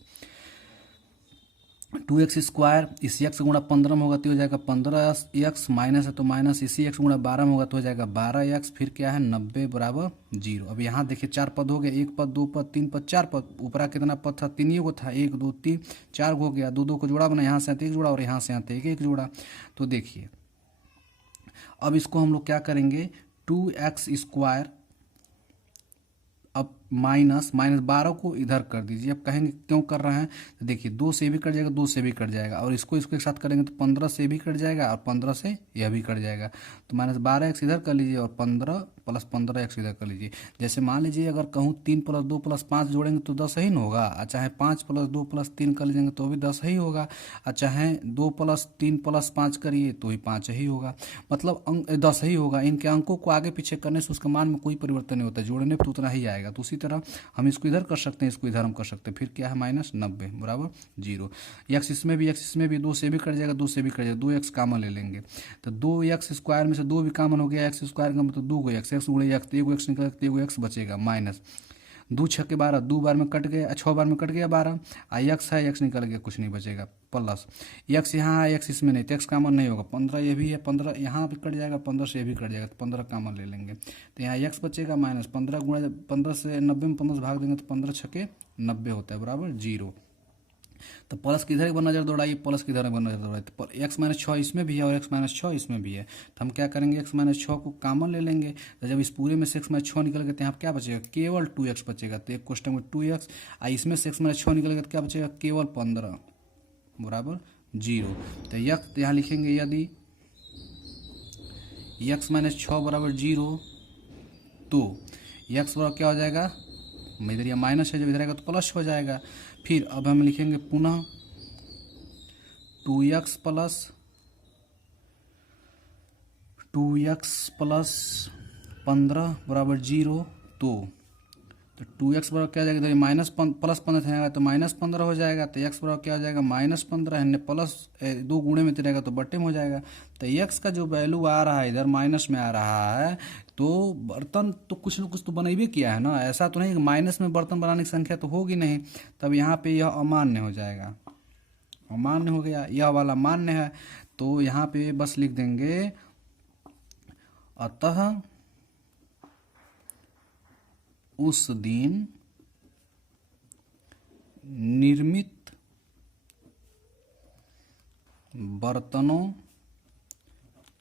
2x², इस यक्स गुणा 15 में होगा तो हो जाएगा 15x, माइनस है तो माइनस, इसी x गुणा 12 में होगा तो हो जाएगा 12x, फिर क्या है 90 बराबर 0। अब यहाँ देखिए 4 पद हो गए, 1 पद 2 पद 3 पद 4 पद, ऊपरा कितना पद था, 3 ही को था, 1 2 3 4 हो गया, 2 2 को जोड़ा बना, यहाँ से आते 1 जोड़ा और यहाँ से आते 1 1 जोड़ा। तो देखिए अब इसको हम लोग क्या करेंगे, 2x², अब माइनस 12 को इधर कर दीजिए। अब कहेंगे क्यों कर रहे हैं, तो देखिए 2 से भी कट जाएगा, 2 से भी कट जाएगा और इसको एक साथ करेंगे तो 15 से भी कट जाएगा और 15 से यह भी कट जाएगा। तो -12x इधर कर लीजिए और 15 + 15x इधर कर लीजिए। जैसे मान लीजिए अगर कहूँ 3 + 2 + 5 जोड़ेंगे तो 10 ही ना होगा, और चाहे 5 + 2 + 3 कर लीजिएंगे तो भी 10 ही होगा, और चाहे 2 + 3 + 5 करिए तो ही 5 ही होगा, मतलब 10 ही होगा। इनके अंकों को आगे पीछे करने से उसके मान में कोई परिवर्तन नहीं होता, जोड़ने पर तो उतना ही आएगा। तो उसी तरह हम इसको इधर कर सकते हैं, इसको इधर हम कर सकते हैं, फिर क्या है -90 बराबर 0। यक्स इसमें भी 2 से भी कट जाएगा, 2 से भी कट जाएगा, 2x कॉमन ले लेंगे तो 2x² में से 2 भी कॉमन हो गया, x² का मतलब 2 x, x गुणे x, एगो x निकल के एगो x बचेगा, माइनस 2 6 के 12, 2 बार में कट गया, 6 बार में कट गया 12, आ x है, x निकल गया, कुछ नहीं बचेगा, प्लस x यहाँ है, x इसमें नहीं तो x कॉमन नहीं होगा, 15 ये भी है, 15 यहाँ भी कट जाएगा, 15 से ये भी कट जाएगा तो 15 कॉमन ले लेंगे। तो यहाँ x बचेगा माइनस 15 गुणा 15 से 90 में 15 से भाग देंगे तो 15 छके 90 होता है बराबर 0। तो प्लस किधर एक बार नजर दौड़ाइए, प्लस किधर एक बार नजर दौड़ाइए, तो x - 6 इसमें भी है और x - 6 इसमें भी है। तो हम क्या करेंगे, x - 6 को कॉमन ले लेंगे। तो जब इस पूरे में से x - 6 निकल गए तो यहाँ क्या बचेगा, केवल 2x बचेगा। तो एक क्वेश्चन में 2x, इसमें से x - 6 निकल गया तो क्या बचेगा, केवल 15 बराबर 0। तो यहाँ लिखेंगे यदि x - 6 बराबर 0 तो x बराबर क्या हो जाएगा, इधर यह माइनस है, जब इधर आएगा तो प्लस हो जाएगा। फिर अब हम लिखेंगे पुनः 2x प्लस 15 बराबर 0 तो 2x बराबर क्या हो जाएगा, इधर माइनस प्लस 15 रहेगा तो -15 हो जाएगा। तो x बराबर क्या हो जाएगा, -15 है, प्लस 2 गुणे में रहेगा तो बट्टे में हो जाएगा। तो x का जो वैल्यू आ रहा है इधर माइनस में आ रहा है, तो बर्तन तो कुछ न कुछ तो बनेबे किया है ना, ऐसा तो नहीं कि माइनस में बर्तन बनाने की संख्या तो होगी नहीं। तब यहाँ पे यह अमान्य हो जाएगा, अमान्य हो गया, यह वाला मान्य है। तो यहाँ पे बस लिख देंगे अतः उस दिन निर्मित बर्तनों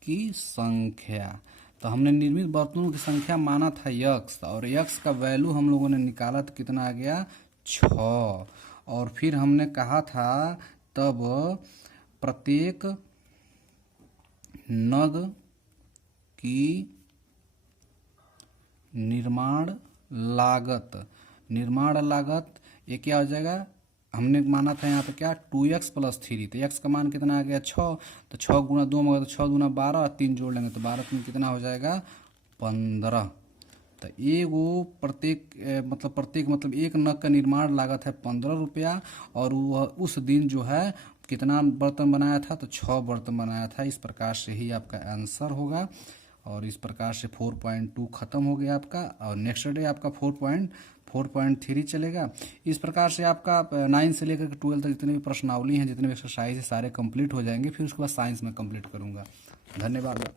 की संख्या, तो हमने निर्मित बर्तनों की संख्या माना था यक्स, और यक्स का वैल्यू हम लोगों ने निकाला तो कितना आ गया 6। और फिर हमने कहा था तब प्रत्येक नग की निर्माण लागत ये क्या हो जाएगा, हमने माना था यहाँ पे क्या 2x + 3, तो x का मान कितना आ गया 6, तो 6 गुणा 2 में होगा तो 6 दूना 12 और 3 जोड़ लेंगे तो 12 में कितना हो जाएगा 15। तो प्रत्येक मतलब एक नग का निर्माण लागत है 15 रुपया, और वह उस दिन जो है कितना बर्तन बनाया था, तो 6 बर्तन बनाया था। इस प्रकार से ही आपका आंसर होगा। और इस प्रकार से 4.2 खत्म हो गया आपका, और नेक्स्ट डे आपका 4.3 चलेगा। इस प्रकार से आपका 9 से लेकर के 12 तक जितने भी प्रश्नावली हैं, जितने भी एक्सरसाइज है, सारे कंप्लीट हो जाएंगे। फिर उसके बाद साइंस में कंप्लीट करूंगा। धन्यवाद।